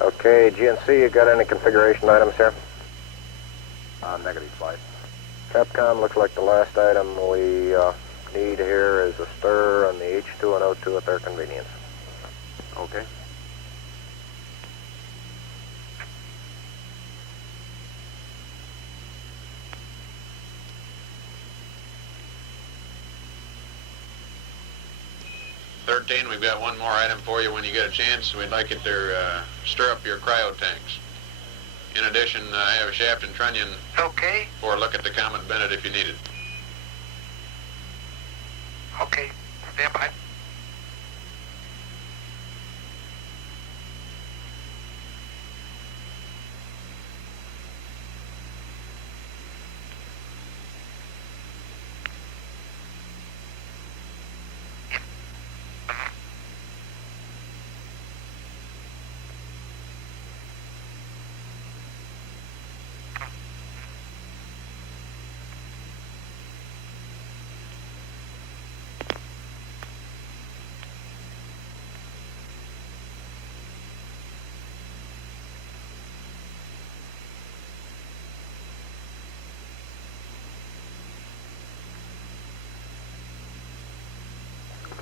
Okay, GNC, you got any configuration items here? Negative, flight. Capcom, looks like the last item we need here is a stir on the H2 and O2 at their convenience. Okay. We've got one more item for you when you get a chance. We'd like you to stir up your cryo tanks. In addition, I have a shaft and trunnion Okay. for a look at the Comet Bennett if you need it. Okay. Stand by.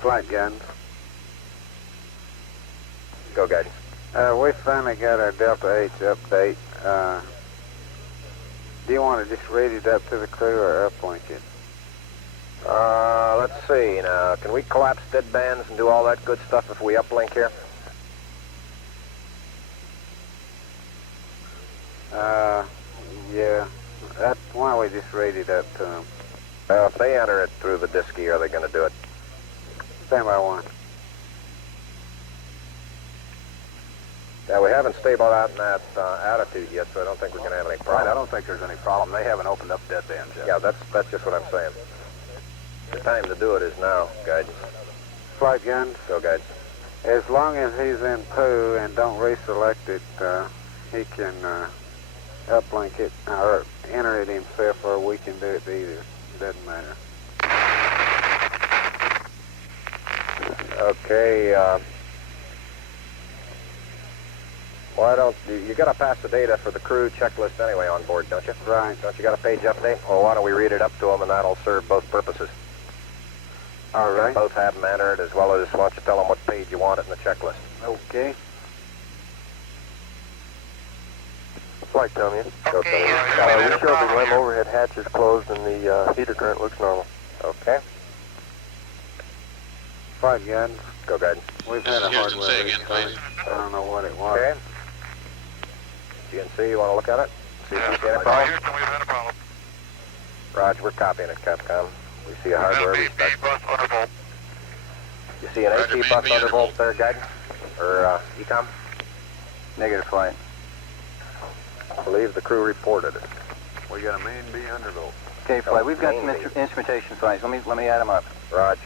Flight guns. Go, guidance. We finally got our Delta H update. Do you want to just read it up to the crew or uplink it? Let's see now. Can we collapse dead bands and do all that good stuff if we uplink here? Yeah. Why don't we just read it up to them? Well, if they enter it through the disky, are they going to do it? Stand by one. Yeah, we haven't stabilized out in that attitude yet, so I don't think we're going to have any problem. Right, I don't think there's any problem. They haven't opened up dead bands yet. Yeah, that's just what I'm saying. The time to do it is now, guidance. Flight guns. Go, guidance. As long as he's in poo and don't reselect it, he can uplink it or enter it himself, or we can do it either. It doesn't matter. Okay, why don't you got to pass the data for the crew checklist anyway on board, don't you? Right. Don't you got a page update? Well, why don't we read it up to them, and that'll serve both purposes. All right. Both have them entered, as well as why don't you tell them what page you want it in the checklist. Okay. Flight, tell me. Go, Okay, tell me. we showed the rim overhead hatch is closed and the heater current looks normal. Okay. Flight guns. Go, guidance. We've This had is a Houston, say hardware again, response. please. I don't know what it was. Okay. GNC, you want to look at it? See if we see any Houston, problem? we've had a problem. Roger, we're copying it, Capcom. We see a hardware B respect. bus undervolt. You see an Roger, AC main bus B undervolt undervolt. there, guidance? Or ECOM? Negative flight. I believe the crew reported it. We got a main B undervolt. Okay, flight. We've got some Main B. instrumentation flights. Let me add them up. Roger.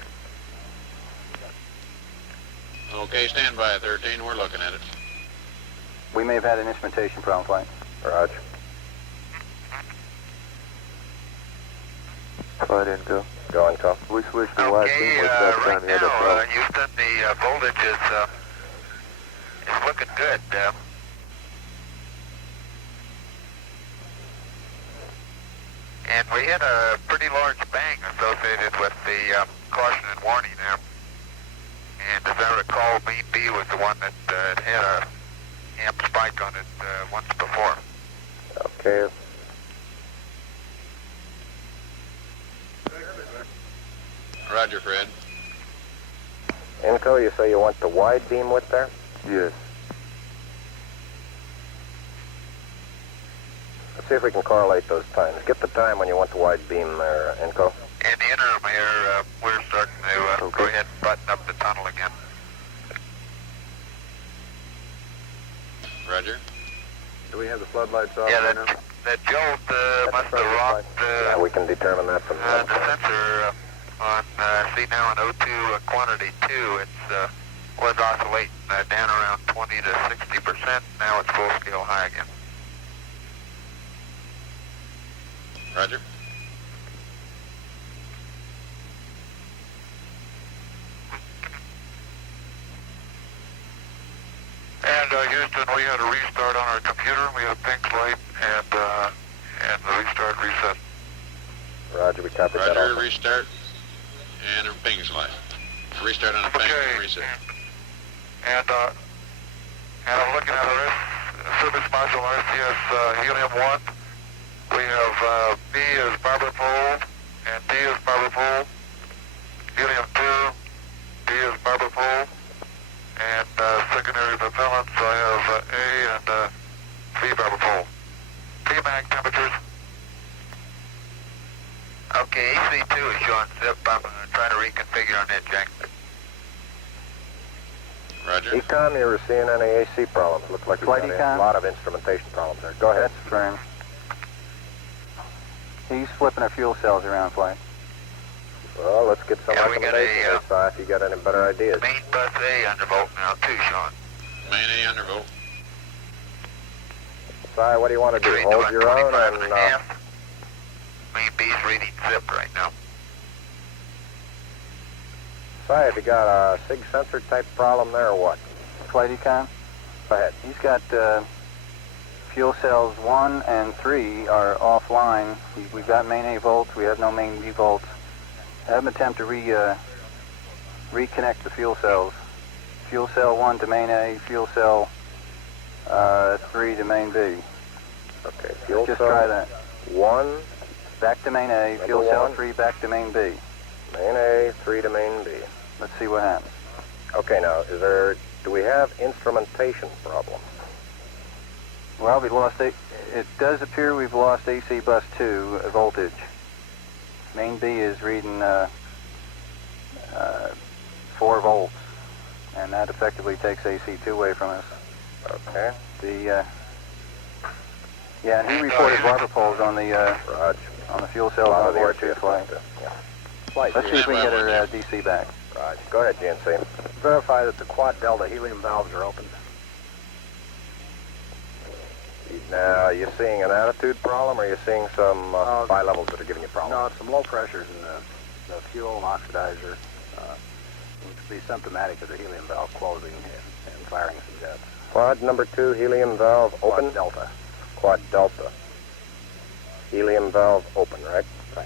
Okay, stand by, 13. We're looking at it. We may have had an instrumentation problem, flight. Roger. Flight info. Going, Tom. We switched to Okay, wide beam with that right down here. now, Houston, the voltage is looking good. And we had a pretty large bang associated with the caution and warning there. And as I recall, main B was the one that had a amp spike on it once before. Okay. Roger, Fred. Inco, you say you want the wide beam width there? Yes. Let's see if we can correlate those times. Get the time when you want the wide beam there, Inco. In the interim here, we're starting to go ahead and button up the tunnel again. Roger. Do we have the floodlights off Yeah, right now? that jolt must have rocked Yeah, we can determine that from the sensor on, see now on O2 quantity 2, it's was oscillating down around 20 to 60%. Now it's full scale high again. Roger. And Houston, we had a restart on our computer. We had a pink light and the restart reset. Roger, we copied that Roger, also. restart, and a ping's light. Restart on the ping and reset. And I'm looking at our service module RCS helium-1. We have B as barber pole and D as barber pole. Helium-2, D as barber pole. And secondary propellants, I have A and B barber pole. T-mag temperatures. Okay, AC2 is showing zip. I'm trying to reconfigure on that, Jack. Roger. Ecom, you were seeing any AC problems? Looked like you Flight had Ecom? a lot of instrumentation problems there. Go ahead. That's firm. He's flipping our fuel cells around, Flight. Well, let's get some Yeah, we got recommendations, if you got any better ideas. Main bus A undervolt now, too, Sean. Main A undervolt. Si, what do you want to do? Reading Hold about your own 25 and and a half. Main B's reading zip right now. Si, have you got a SIG sensor type problem there or what? Flight Econ? Go ahead. He's got fuel cells 1 and 3 are offline. We've got main A volts. We have no main B volts. Have him attempt to reconnect the fuel cells. Fuel cell 1 to main A, fuel cell 3 to main B. Okay, fuel Just cell try that. 1, Back to main A, Number fuel cell 1. 3 back to main B. main A, 3 to main B. Let's see what happens. Okay, now, do we have instrumentation problems? Well, we lost it does appear we've lost AC bus 2 voltage. Main B is reading 4 volts, and that effectively takes AC2 away from us. Okay. Yeah, and he reported barber poles on the Roger. fuel A cells lot on of the board too, RCS Flight. Yeah. Flight, Let's see if we can get our DC back. Roger. Go ahead, GNC. Verify that the quad delta helium valves are open. Now, are you seeing an attitude problem, or are you seeing some phi levels that are giving you problems? No, it's some low pressures in the fuel and oxidizer. Seems to be symptomatic of the helium valve closing and firing some jets. Quad number 2, helium valve open? Quad delta. Quad delta. Helium valve open, right? Right.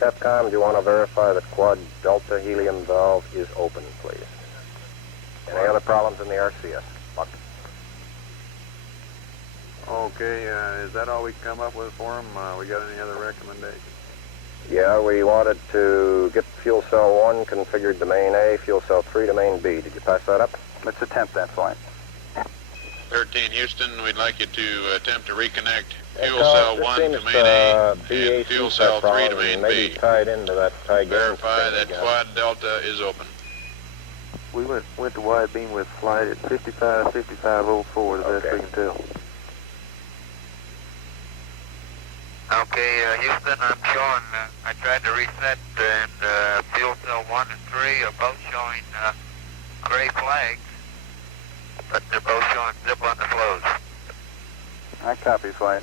Capcom, do you want to verify that quad delta helium valve is open, please? Any other problems in the RCS? Buck. Okay, is that all we can come up with for him? We got any other recommendations? Yeah, we wanted to get fuel cell 1 configured to main A, fuel cell 3 to main B. Did you pass that up? Let's attempt that, Flight. 13 Houston, we'd like you to attempt to reconnect fuel Because cell this 1 to seems main A be and AC fuel type cell 3 to problems main and maybe B. tied into that tie gain Verify thing that again. quad delta is open. We went to wide beam with Flight at 5504, the best Okay. we can tell. Okay, Houston, I'm showing, I tried to reset, and fuel cell 1 and 3 are both showing gray flags, but they're both showing zip on the flows. I copy, Flight.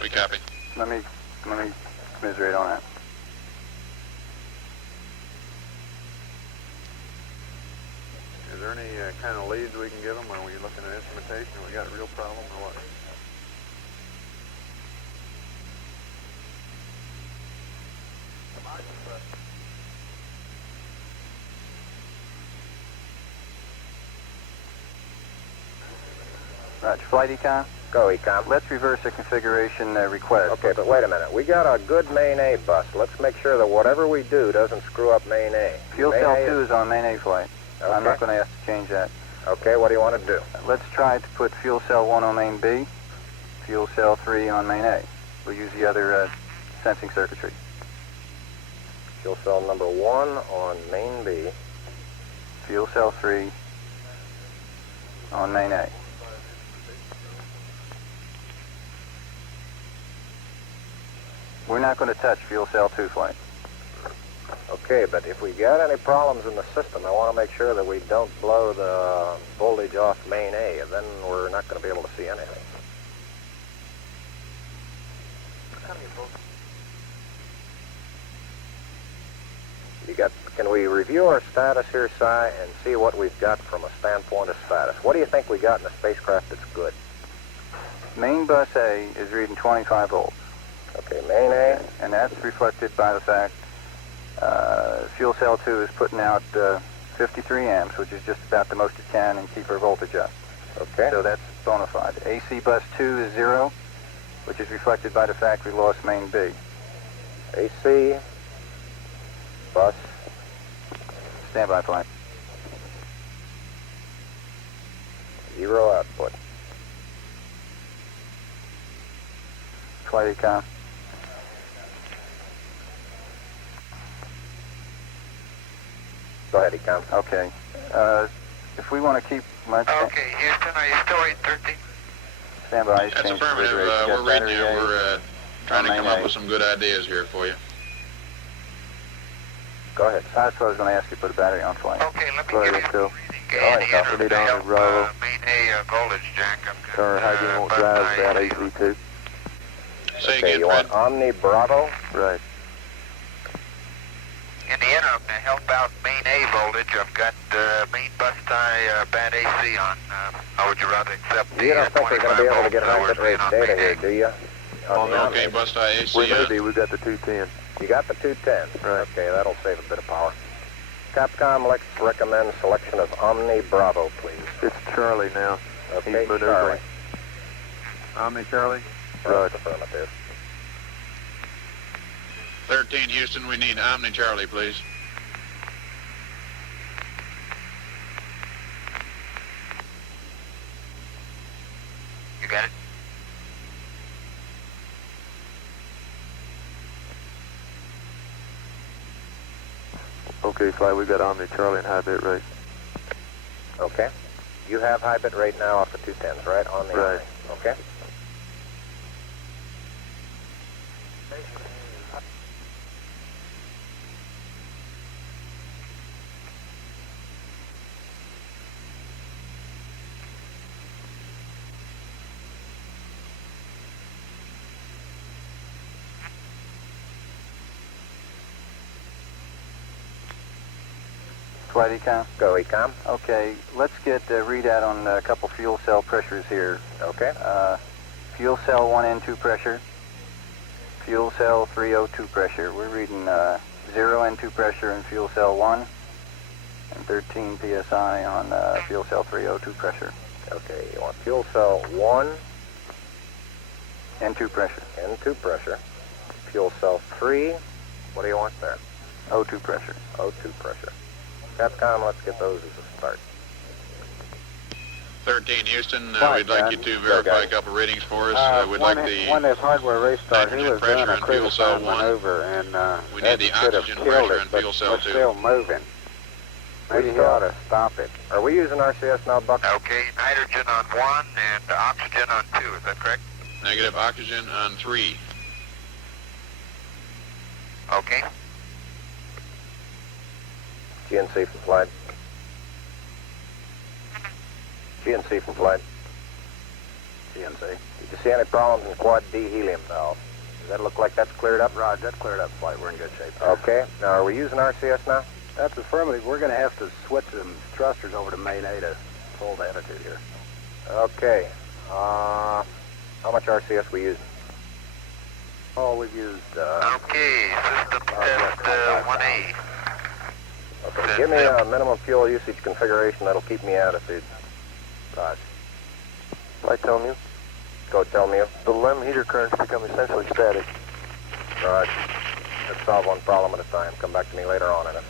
We copy. Let me commiserate on that. Is there any kind of leads we can give them? Are we looking at instrumentation? We got a real problem or what? Roger. Flight Econ, Go, Ecom. let's reverse the configuration request. Okay, but wait a minute. We got a good main A bus. Let's make sure that whatever we do doesn't screw up main A. Fuel Main cell A 2 is on main A, Flight. I'm Okay. not going to ask to change that. Okay, what do you want to do? Let's try to put fuel cell 1 on main B, fuel cell 3 on main A. We'll use the other sensing circuitry. Fuel cell number 1 on main B. Fuel cell 3 on main A. We're not going to touch fuel cell 2, Flight. Okay, but if we got any problems in the system, I want to make sure that we don't blow the voltage off main A, and then we're not going to be able to see anything. Can we review our status here, Si, and see what we've got from a standpoint of status? What do you think we got in the spacecraft that's good? Main bus A is reading 25 volts. Okay, main A. And that's reflected by the fact fuel cell 2 is putting out 53 amps, which is just about the most it can, and keep our voltage up. Okay. So that's bona fide. AC bus 2 is 0, which is reflected by the fact we lost main B. AC, bus, Standby flight. 0 output. Flight econ. Go ahead, Econ. Okay. If we want to keep my... Okay, Houston, are you still reading 13? Standby. That's change affirmative. configuration. We're Got reading you. battery A. We're trying to main come up A. with some good ideas here for you. Go ahead. That's what I was going to ask you to put a battery on flight. Okay, let me Go give ahead, you Phil. the reading in the interim to help main A voltage jack. Or how do you want drive that AC2? Say Okay, again, you Fred. want Omni Bravo? Right. In the interim, to help out main A voltage, I've got main bus tie bad AC on. How would you rather accept the You don't think we're going to be able to get an volts output rate on data main here, A? do you? On the Okay, Omni. bus tie AC. We may be. We've got the 210. You got the 210. Right. Okay, that'll save a bit of power. Capcom, let's recommend selection of Omni Bravo, please. It's Charlie now. Okay, He's maneuvering. Charlie. Omni Charlie? Right. Affirmative. 13, Houston, we need Omni Charlie, please. You got it? Okay, flight, we've got Omni Charlie and high bit rate. Okay. You have high bit rate now off the 210s, right? On the Right. Omni. Okay. Flight econ. Go, Econ. Okay, let's get a readout on a couple fuel cell pressures here. Okay. Fuel cell 1N2 pressure. Fuel cell 3O2 pressure. We're reading 0 N2 pressure in fuel cell 1 and 13 psi on fuel cell 3O2 pressure. Okay, you want fuel cell 1, N2 pressure. N2 pressure. Fuel cell 3, what do you want there? O2 pressure. O2 pressure. Capcom, let's get those as a start. 13, Houston, Fine, we'd like John. you to Go, verify guys. a couple ratings for us. We'd like the... When this hardware restart, he nitrogen was doing pressure a in fuel cell cruciform 1. maneuver, and We that need the should have oxygen killed pressure it, in but fuel cell we're 2. still moving. Maybe he ought to stop it. Are we using RCS now, Buck? Okay, nitrogen on 1 and oxygen on 2, is that correct? Negative oxygen on 3. Okay. GNC from flight. GNC from flight. GNC. Did you see any problems in quad D helium valve? Does that look like that's cleared up? Rod, that's cleared up, flight. We're in good shape. Okay. Now, are we using RCS now? That's affirmative. We're going to have to switch some thrusters over to main A to hold the attitude here. Okay. How much RCS we using? Oh, we've used... Okay, system test 1A. Okay, give me a minimum fuel usage configuration that'll keep me attitude. Rod. I tell you, Go tell me. the LEM heater currents become essentially static. Right. Let's solve one problem at a time. Come back to me later on in it.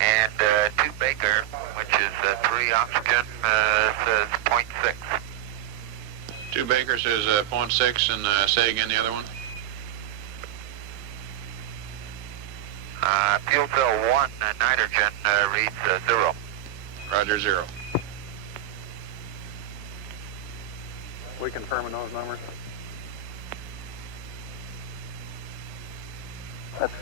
And 2 Baker, which is 3 oxygen, says 0.6. 2 Baker says 0.6, and say again the other one. Fuel cell 1 nitrogen reads 0. Roger, 0. We confirming those numbers? That's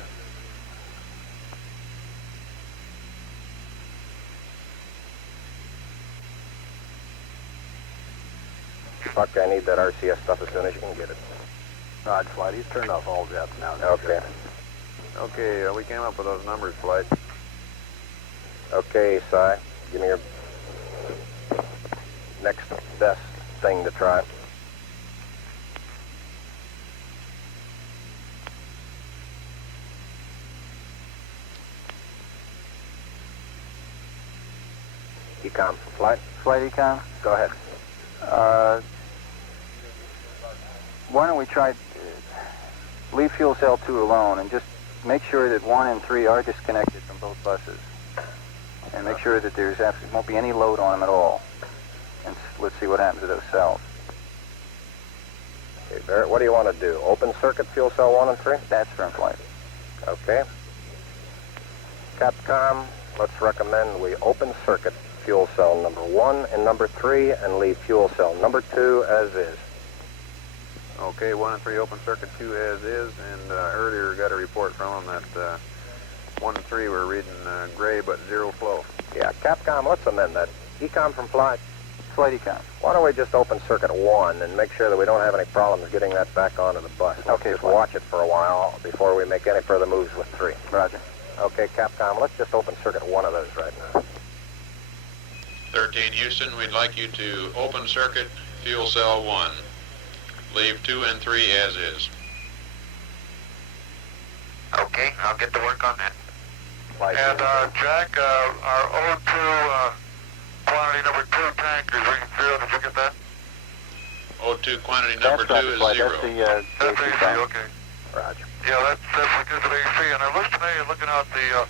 Buck, I need that RCS stuff as soon as you can get it. Rod, flight. He's turned off all jets now. Okay. Okay, we came up with those numbers, Flight. Okay, Si, give me your next best thing to try. Ecom, Flight. Flight Econ? Go ahead. Why don't we try, leave fuel cell 2 alone and just make sure that 1 and 3 are disconnected from both buses. And make sure that there's absolutely won't be any load on them at all. And let's see what happens to those cells. Okay, Barrett, what do you want to do? Open circuit fuel cell 1 and 3? That's for Flight. Okay. Capcom, let's recommend we open circuit fuel cell number 1 and number 3 and leave fuel cell number 2 as is. Okay, 1 and 3 open circuit 2 as is, and earlier got a report from them that 1 and 3 were reading gray but zero flow. Yeah, Capcom, let's amend that. Ecom from Flight. Flight Econ. Why don't we just open circuit 1 and make sure that we don't have any problems getting that back onto the bus? Let's Okay, just Flight. watch it for a while before we make any further moves with 3. Roger. Okay, Capcom, let's just open circuit 1 of those right now. 13 Houston, we'd like you to open circuit fuel cell 1. Leave 2 and 3 as is. Okay, I'll get to work on that. Flight. And Jack, our O2 quantity number 2 tank is ringing 0. Did you get that? O2 quantity number 2 is Flight. 0. That's the That's AC AC, tank. okay. Roger. Yeah, that's because of AC. And I looked today, looking out the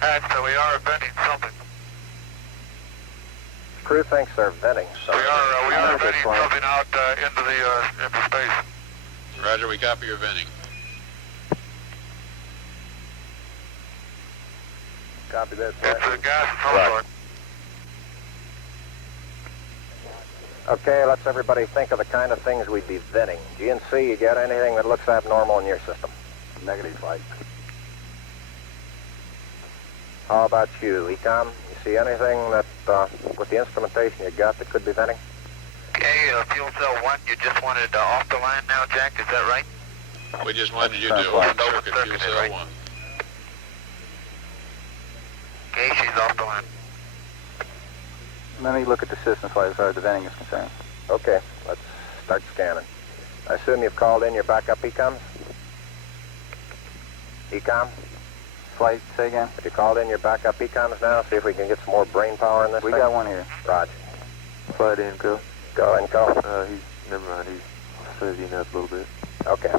hatch, that we are venting something. Crew thinks they're venting, so... We are Okay, venting Flight. something out into space. Roger, we copy your venting. Copy that, It's Flight. a gas of some Right. sort. Okay, let's everybody think of the kind of things we'd be venting. GNC, you got anything that looks abnormal in your system? Negative, Flight. How about you, Ecom? You see anything that, with the instrumentation you got that could be venting? Okay, fuel cell 1, you just wanted off the line now, Jack, is that right? We just wanted you That's to fine. open circuit fuel cell Right. 1. Okay, she's off the line. Let me look at the system Flight as far as the venting is concerned. Okay, let's start scanning. I assume you've called in your backup Ecoms? Ecom, Flight, say again? have you called in your backup Ecoms now? See if we can get some more brain power in this We thing? got one here. Roger. Flight Inco. Go and go. Never mind, he's fuzzying up a little bit. Okay.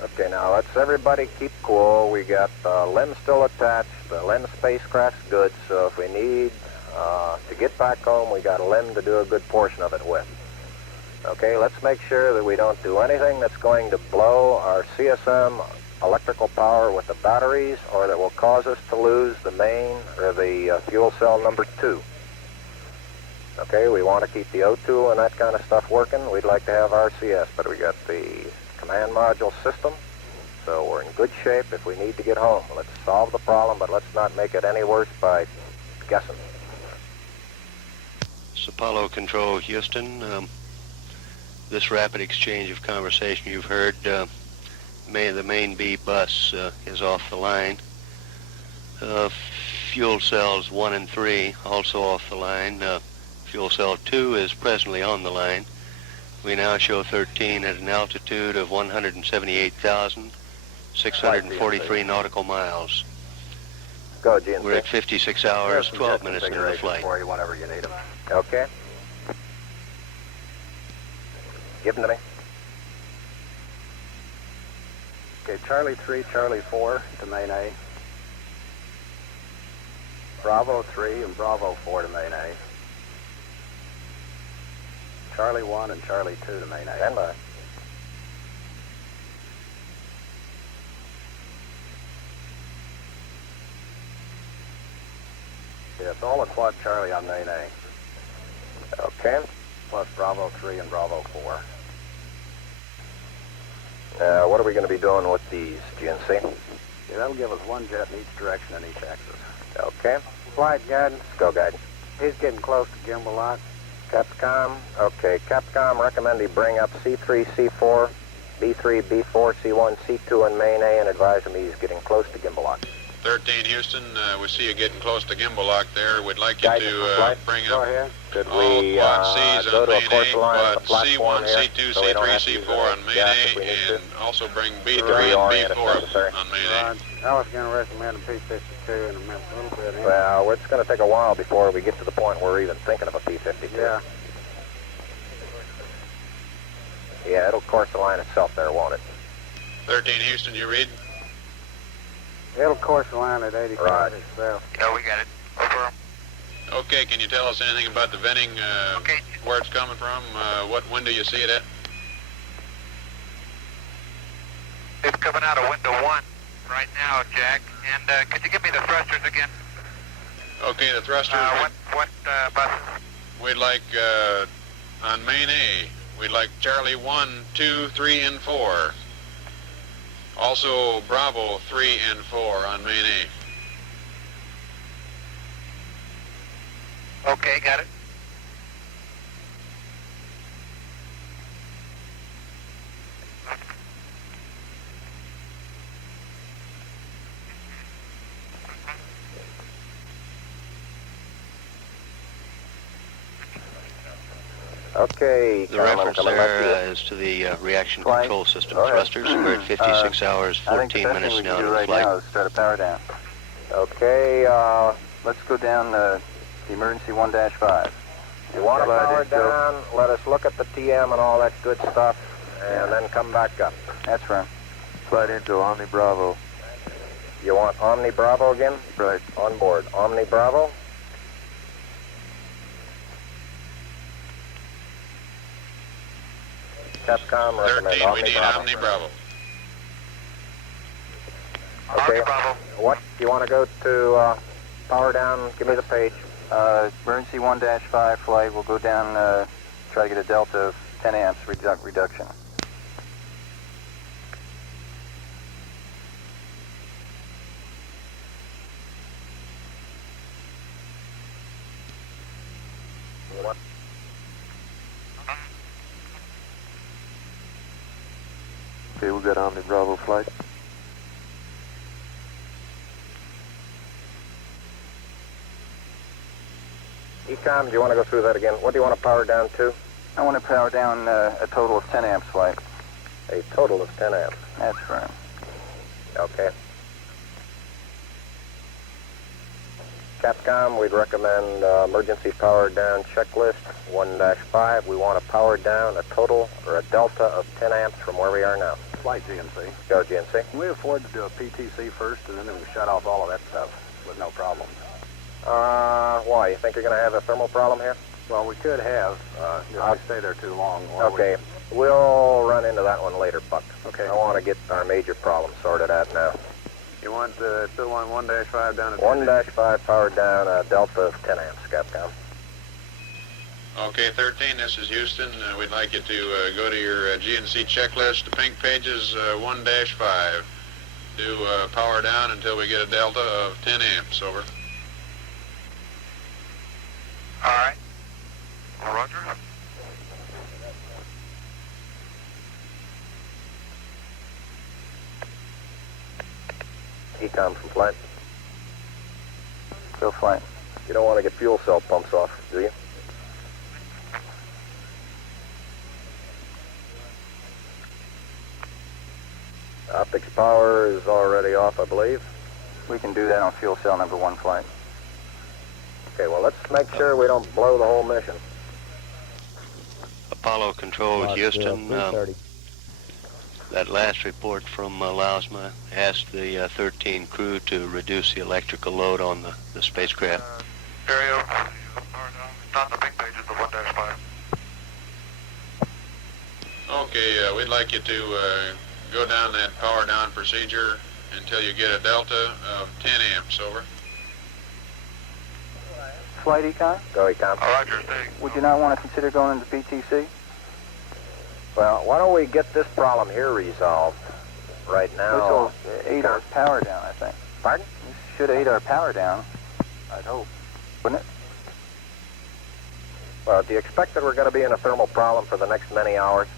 Okay, now let's everybody keep cool. We got the LEM still attached. The LEM spacecraft's good, so if we need to get back home, we got a LEM to do a good portion of it with. Okay, let's make sure that we don't do anything that's going to blow our CSM electrical power with the batteries or that will cause us to lose the main or the fuel cell number 2. Okay, we want to keep the O2 and that kind of stuff working. We'd like to have RCS, but we got the command module system, so we're in good shape if we need to get home. Let's solve the problem, but let's not make it any worse by guessing. It's Apollo Control, Houston. This rapid exchange of conversation you've heard, the main B bus is off the line. Fuel cells 1 and 3 also off the line. Fuel cell 2 is presently on the line. We now show 13 at an altitude of 178,643 nautical miles. Go, GNC. We're at 56 hours, 12 minutes into the flight. For you whenever you need them. Okay. Give them to me. Okay, Charlie 3, Charlie 4 to main A. Bravo 3 and Bravo 4 to main A. Charlie 1 and Charlie 2 to main A. Stand by. Yeah, it's all a quad Charlie on main A. Okay. plus Bravo 3 and Bravo 4. What are we going to be doing with these, GNC? Yeah, that'll give us one jet in each direction in each axis. Okay. Flight guidance. Go guidance. He's getting close to gimbal lock. Capcom. Okay. Capcom recommend he bring up C3, C4, B3, B4, C1, C2 and main A and advise him he's getting close to gimbal lock. 13 Houston, we see you getting close to gimbal lock there. We'd like you Guidance to for flight. bring Go up ahead. Could all we quad C's go on to a main course A, line on the quad platform C1, here, C2, so we don't C3, have to use C4 on main gas if we A, need to? and also bring B3 Reorient and if B4 necessary. on main A. I was going to recommend a P-52 in a little bit. Anyway. Well, it's going to take a while before we get to the point where we're even thinking of a P-52. Yeah. Yeah, it'll course the line itself there, won't it? 13 Houston, you read? It'll course the line at 85 Right. itself. Yeah, we got it. Over. Okay, can you tell us anything about the venting, Okay. where it's coming from? What window you see it at? It's coming out of window 1 right now, Jack. And could you give me the thrusters again? Okay, the thrusters, What buses? we'd like, on main A, we'd like Charlie 1, 2, 3, and 4. Also Bravo 3 and 4 on main A. Okay, got it. Okay, The Tom, I'm reference coming there up to is to the reaction Flight. control system Go ahead. thrusters. We're at 56 hours, I think the 14 best minutes thing we now can to do the right flight. now is start a power down. you. Okay, Let's go down the emergency 1-5. you want to Slide power in, go. down, let us look at the TM and all that good stuff, and then come back up. That's right. Flight into Omni Bravo. You want Omni Bravo again? Right. On board. Omni Bravo. Capcom recommend 13, we Omni need Bravo. Omni Bravo. Okay. Omni Bravo. What, you want to go to power down? Give me the page. Emergency 1-5 flight. We'll go down, try to get a delta of 10 amps reduction. What? Okay, we got Omni Bravo flight. Ecom, do you want to go through that again? What do you want to power down to? I want to power down a total of 10 amps flight. A total of 10 amps. That's right. Okay. Capcom, we'd recommend emergency power down checklist 1-5. We want to power down a total or a delta of 10 amps from where we are now. Flight GNC. Go, GNC. Can we afford to do a PTC first and then we shut off all of that stuff with no problem? Why? You think you're going to have a thermal problem here? Well, we could have, if we stay there too long. Or Okay. We'll run into that one later, Buck. Okay. I want to get our major problem sorted out now. You want still on 1-5 down at 1-5 power down a delta of 10 amps, Capcom. Okay, 13, this is Houston. We'd like you to go to your GNC checklist, the pink pages 1-5. Do power down until we get a delta of 10 amps, over. All right. Roger. Ecom from flight. Go flight. You don't want to get fuel cell pumps off, do you? Optics power is already off, I believe. We can do that on fuel cell number 1 flight. Okay, well, let's make sure we don't blow the whole mission. Apollo Control, Houston. That last report from Lausma asked the 13 crew to reduce the electrical load on the spacecraft. Stereo. Not the pink pages, the 1-5. Okay, we'd like you to go down that power down procedure until you get a delta of 10 amps, over. flight, Econ? Go, Econ. Roger, thanks. Would you not want to consider going into PTC? Well, why don't we get this problem here resolved right now? This will aid our power down, I think. Pardon? This should aid our power down, I'd hope. Wouldn't it? Well, do you expect that we're going to be in a thermal problem for the next many hours?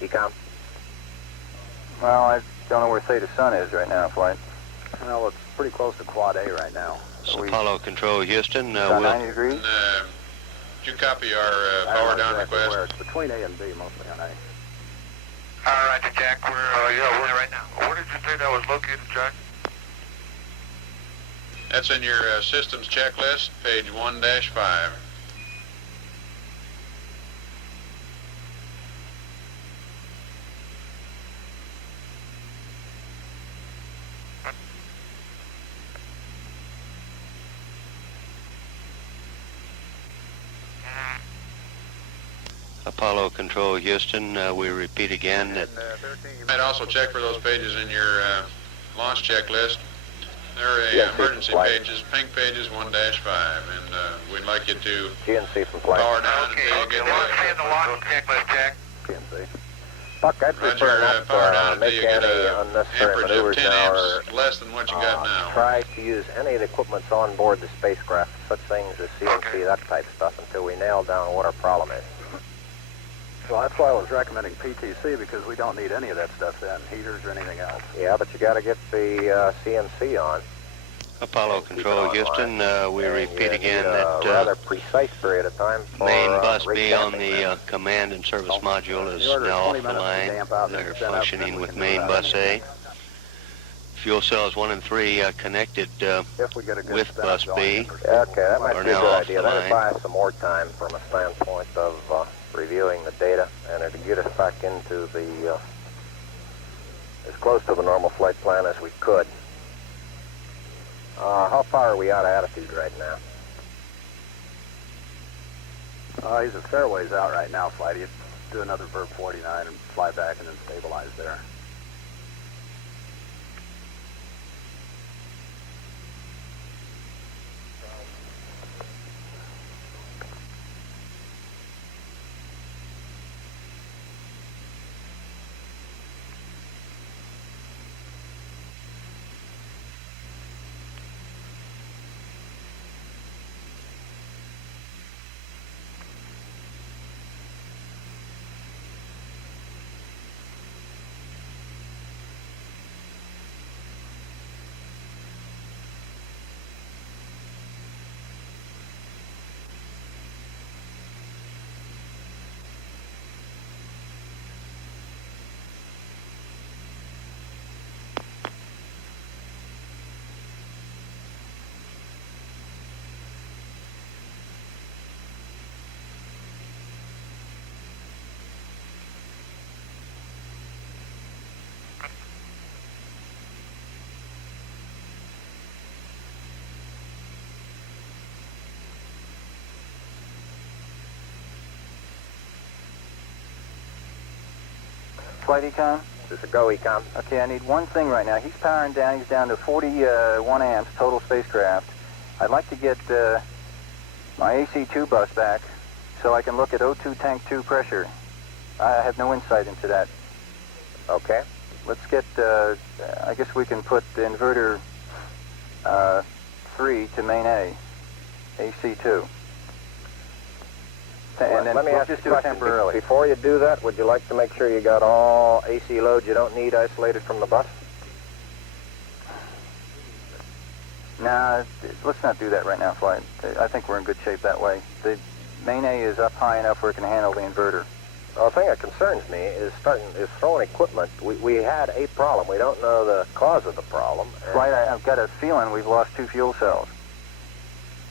Econ? Well, I don't know where Theta Sun is right now, flight. Well, it's pretty close to Quad A right now. It's Apollo Control, Houston. About We'll 90 degrees? And, did you copy our I don't power know down exactly request? where. It's between A and B, mostly on A. All right, Jack, we're there right now. Where did you say that was located, Jack? That's in your systems checklist, page 1-5. Apollo Control, Houston. We repeat again that You might also check for those pages in your launch checklist. They're Yes, emergency flight. pages, pink pages 1-5, and we'd like you to GNC from flight. power down Okay, until you okay, get well, let's the stay in the launch checklist, Jack. PNC. Buck, I'd prefer Roger, not power down until make you get any a unnecessary amperage of maneuvers 10 now or amps less than what you got now. try to use any of the equipment on board the spacecraft, such things as CNC, Okay. that type of stuff, until we nail down what our problem is. Well, that's why I was recommending PTC, because we don't need any of that stuff then, heaters or anything else. Yeah, but you got to get the CNC on. Apollo Keep it Control, online. Houston. We And repeat you again need that a rather precise period of time for main bus rate B on damping the then. command and service module is The order is now 20 off the minutes to line. damp out and They're then set up, functioning and we with can do main that bus A. anything. Fuel cells 1 and 3 connected. If we get a good With setup bus going B. in. Okay, that might Are be a now good off idea. the That'll line. buy us some more time from a standpoint of reviewing the data, and it'll get us back into the as close to the normal flight plan as we could. How far are we out of altitude right now? He's a fair ways out right now, flight. He'd do another Verb 49 and fly back and then stabilize there. Flight Econ? This is a go, Econ. Okay, I need one thing right now. He's powering down. He's down to 41 amps total spacecraft. I'd like to get my AC2 bus back so I can look at O2 tank 2 pressure. I have no insight into that. Okay. Let's get, I guess we can put the inverter 3 to main A, AC2. And then Let me we'll ask you just a do it question. temporarily. Before you do that, would you like to make sure you got all AC loads you don't need isolated from the bus? Nah, let's not do that right now, Flight. I think we're in good shape that way. The main A is up high enough where it can handle the inverter. Well, the thing that concerns me is throwing equipment. We had a problem. We don't know the cause of the problem. and- Flight, I've got a feeling we've lost 2 fuel cells.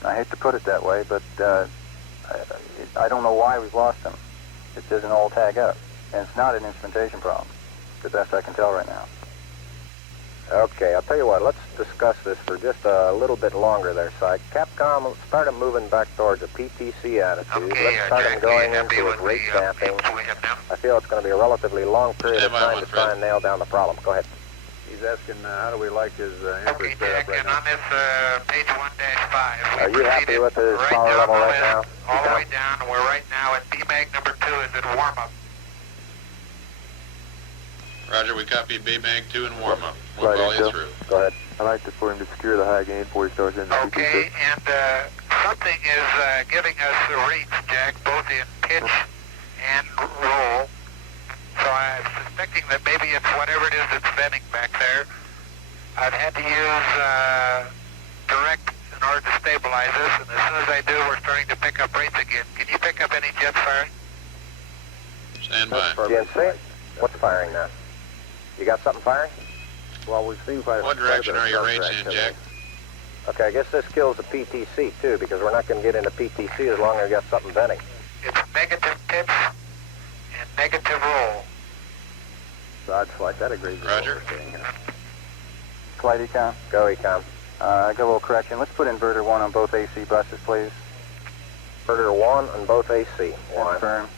I hate to put it that way, but I don't know why we've lost them. It doesn't all tag up. And it's not an instrumentation problem, the best I can tell right now. Okay, I'll tell you what. Let's discuss this for just a little bit longer there, Si. Capcom, start them moving back towards a PTC attitude. Okay, Let's start them Jack, going we happy into with rate damping. we have now? I feel it's going to be a relatively long period of Stand by time one, to try Fred. and nail down the problem. Go ahead. He's asking how do we like his Okay, input set Jack, up right and now? on this page 1-5, Are you happy with his right power down level the right list, now? all the way down, and we're right now at BMAG number 2 is at warm-up. Roger, we copied B-Mag 2 and warm-up. We'll Right, follow you Joe. through. Go ahead. I'd like for him to secure the high gain before he starts into Okay, CP6. and something is giving us the rates, Jack, both in pitch and roll. So I'm suspecting that maybe it's whatever it is that's venting back there. I've had to use direct in order to stabilize this, and as soon as I do, we're starting to pick up rates again. Can you pick up any jets firing? Stand by. GNC, what's firing now? You got something firing? Well, we've seen quite What direction are your rates in, Jack? Okay, I guess this kills the PTC too, because we're not going to get into PTC as long as we got something venting. It's negative pitch and negative roll. Roger, flight. That agrees with Roger. what we're saying here. Flight Econ. Go, Econ. I got a little correction. Let's put inverter 1 on both AC buses, please. Inverter 1 on both AC. Why? Confirm.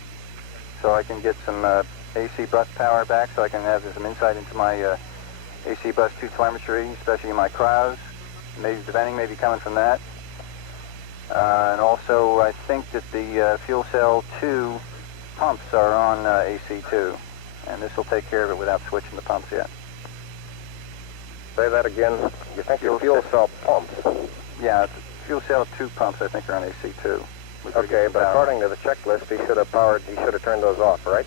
So I can get some AC bus power back, so I can have some insight into my AC bus 2 telemetry, especially my crowds. Maybe the venting may be coming from that. And also, I think that the fuel cell 2 pumps are on AC2, and this will take care of it without switching the pumps yet. Say that again. You think your fuel cell pumps? Yeah, the fuel cell 2 pumps I think are on AC2. Okay, but according to the checklist, he should have turned those off, right?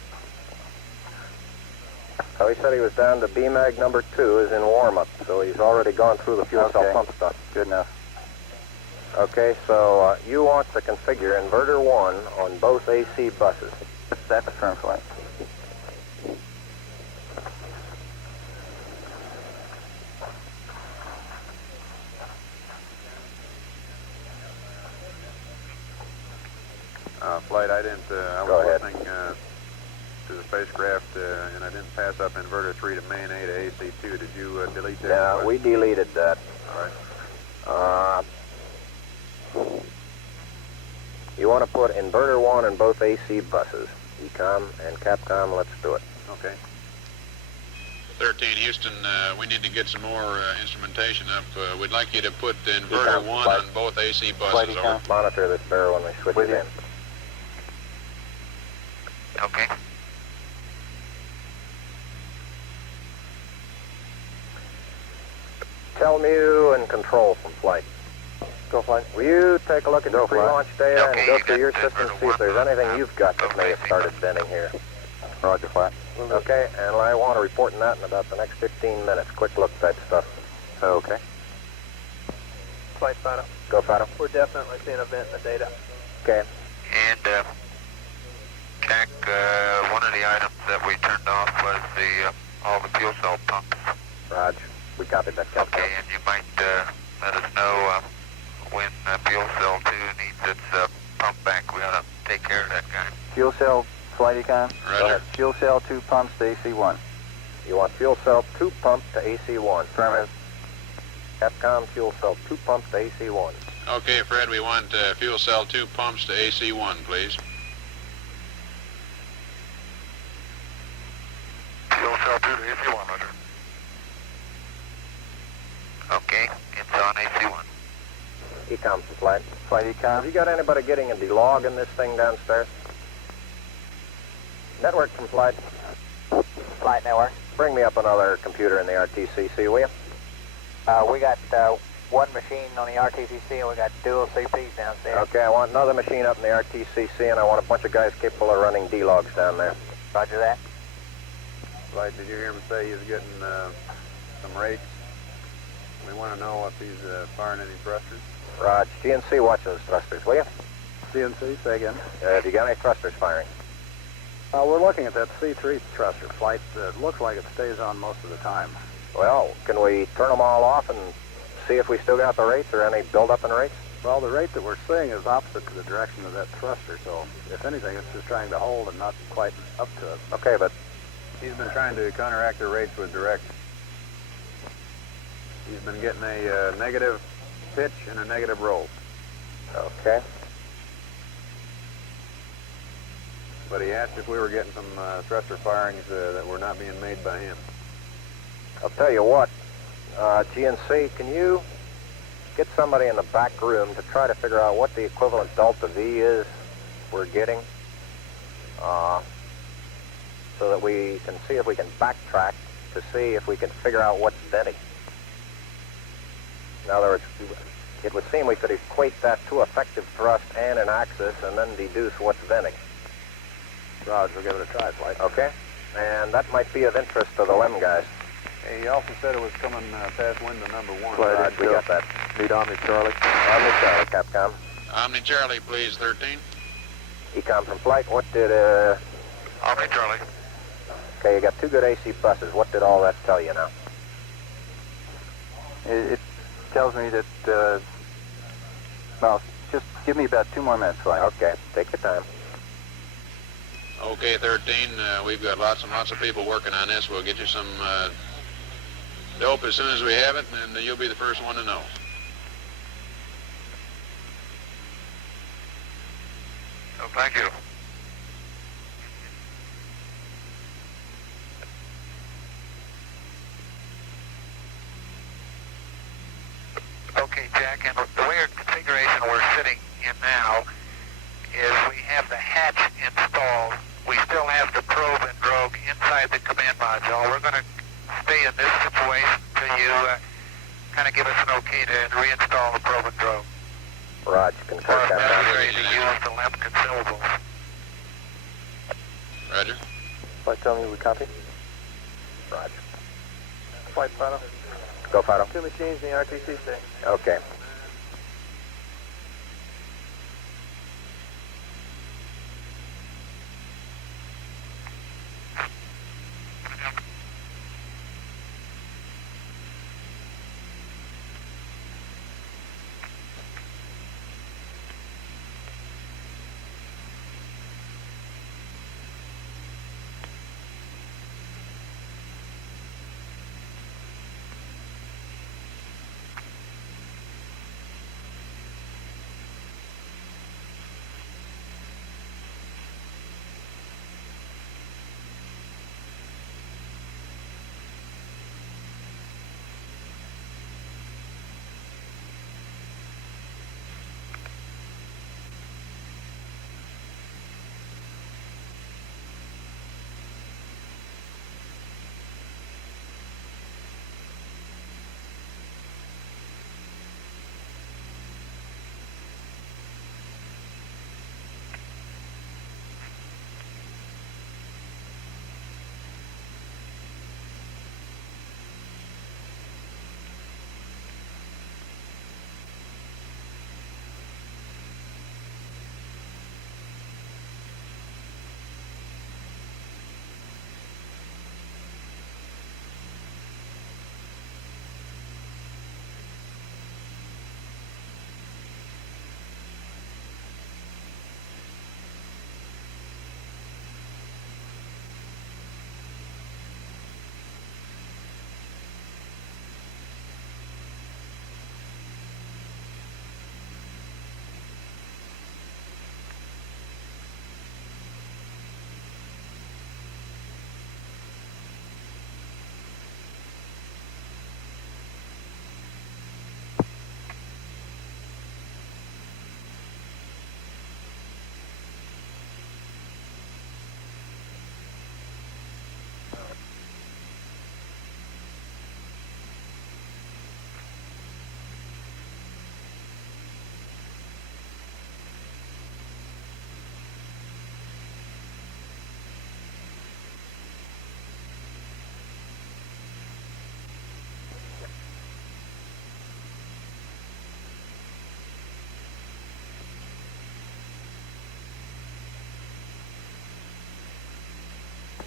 So he said he was down to BMAG number 2 is in warm-up, so he's already gone through the fuel cell pump stuff. Good enough. Okay, so you want to configure inverter 1 on both AC buses. That's a firm flight. Flight, I didn't, I Go was ahead. listening to the spacecraft, and I didn't pass up inverter 3 to main A to AC2. Did you delete that? Yeah, request? we deleted that. All right. You want to put inverter 1 in both AC buses. Ecom and Capcom, let's do it. Okay. 13, Houston, we need to get some more instrumentation up. We'd like you to put the inverter Econ, 1 flight. on both AC buses. Flight Over. Econ. Monitor this barrel when we switch With it you. in. Okay. Tell Mew and control from flight. Go flight. Will you take a look at the pre-launch data Okay, and go you through got your the system, inverter see if there's 1 anything you've got that may have started venting here. Roger, flight. Okay, and I want to report on that in about the next 15 minutes. Quick look type stuff. Okay. Flight Fido. Go, Fido. We're definitely seeing a vent in the data. Okay. And Jack, one of the items that we turned off was all the fuel cell pumps. Raj, we copied that, Captain. Okay, and you might let us know when fuel cell 2 needs its pump back. We ought to take care of that guy. Fuel cell, Flight Econ. Roger. Fuel cell 2 pumps to AC1. You want fuel cell 2 pump to AC1. Affirmative. Capcom fuel cell 2 pump to AC1. Okay, Fred, we want fuel cell 2 pumps to AC1, please. Fuel cell 2 to AC1, Roger. Okay, it's on AC1. Ecom from flight. Flight Have Econ. you got anybody getting a delog in this thing downstairs? Network from flight. Flight network. Bring me up another computer in the RTCC, will you? We got one machine on the RTCC and we got dual CPs downstairs. Okay, I want another machine up in the RTCC, and I want a bunch of guys capable of running D-logs down there. Roger that. Flight, did you hear him say he's getting some rates? We want to know if he's firing any thrusters. Raj, GNC, watch those thrusters, will you? CNC, say again. Have you got any thrusters firing? We're looking at that C3 thruster. Flight, looks like it stays on most of the time. Well, can we turn them all off and see if we still got the rates or any build-up in rates? Well, the rate that we're seeing is opposite to the direction of that thruster, so if anything, it's just trying to hold and not quite up to it. Okay, but He's been trying to counteract the rates with direct. He's been getting a negative pitch and a negative roll. okay. But he asked if we were getting some thruster firings that were not being made by him. I'll tell you what, GNC, can you get somebody in the back room to try to figure out what the equivalent delta V is we're getting, so that we can see if we can backtrack to see if we can figure out what's venting. In other words, it would seem we could equate that to effective thrust and an axis and then deduce what's venting. Roger, we'll give it a try, Flight. Okay? And that might be of interest to the LEM guys. He also said it was coming past window number 1. Right, we got that. Need Omni Charlie. Omni Charlie, Capcom. Omni Charlie, please, 13. Ecom from Flight, what did, Omni Charlie. Okay, you got 2 good AC buses. What did all that tell you now? It tells me that, well, just give me about 2 more minutes, Flight. Okay, take your time. Okay, 13, we've got lots and lots of people working on this. We'll get you some dope as soon as we have it, and you'll be the first one to know. Oh, thank you. Okay, Jack, and the way our configuration we're sitting in now is we have the hatch installed. We still have the probe and drogue inside the command module. We're going to stay in this situation until you kind of give us an okay to reinstall the probe and drogue. Roger, Or concur, if Capcom. necessary to use the LEM consumables. Roger. Flight telling you we copy? Roger. Flight Fido. Go Fido. 2 machines in the RTC station. Okay.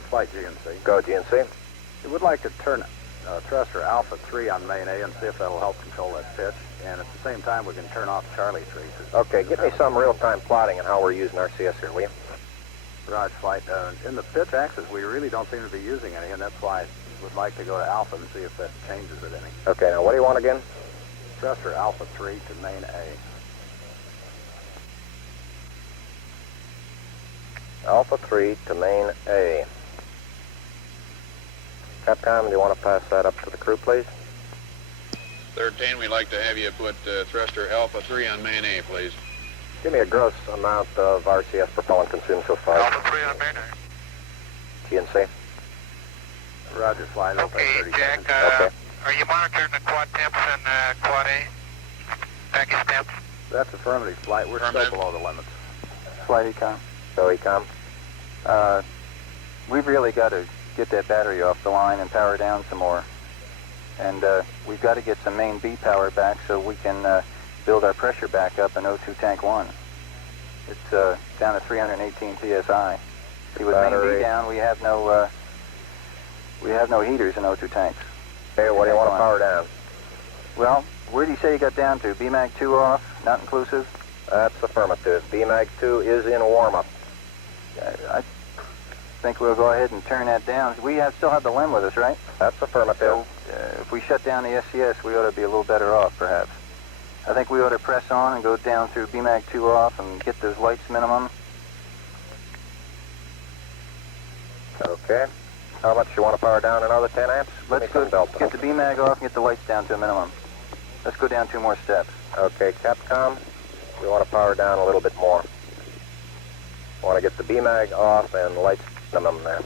Flight GNC. Go, GNC. We would like to turn thruster Alpha 3 on main A and see if that'll help control that pitch. And at the same time, we can turn off Charlie 3. Okay, give me some real-time plotting on how we're using RCS here, will you? Roger, Flight. In the pitch axis, we really don't seem to be using any, and that's why I would like to go to Alpha and see if that changes it any. Okay, now what do you want again? Thruster Alpha 3 to main A. Alpha 3 to main A. Capcom, do you want to pass that up to the crew, please? 13, we'd like to have you put thruster Alpha 3 on main A, please. Give me a gross amount of RCS propellant consumed so far. Alpha 3 on main A. GNC. Roger, flight. Okay, Jack, Okay. are you monitoring the quad temps and quad A? Package temps? That's affirmative, flight. We're Affirmative. still below the limits. Flight Econ. So, Ecom. We've really got to get that battery off the line and power down some more. And we've got to get some main B power back so we can build our pressure back up in O2 tank 1. It's down to 318 psi. See, with main Battery. B down, we have no heaters in O2 tanks. Okay, what do you want to power down? Well, where do you say you got down to? BMAG 2 off, not inclusive? That's affirmative. BMAG 2 is in warm-up. I think we'll go ahead and turn that down. We still have the LEM with us, right? That's affirmative. So if we shut down the SCS, we ought to be a little better off, perhaps. I think we ought to press on and go down through BMAG 2 off and get those lights minimum. Okay. How much you want to power down? Another 10 amps? Give Let's me go some delta. get the BMAG off and get the lights down to a minimum. Let's go down 2 more steps. Okay, Capcom, we want to power down a little bit more. Want to get the BMAG off and lights minimum there.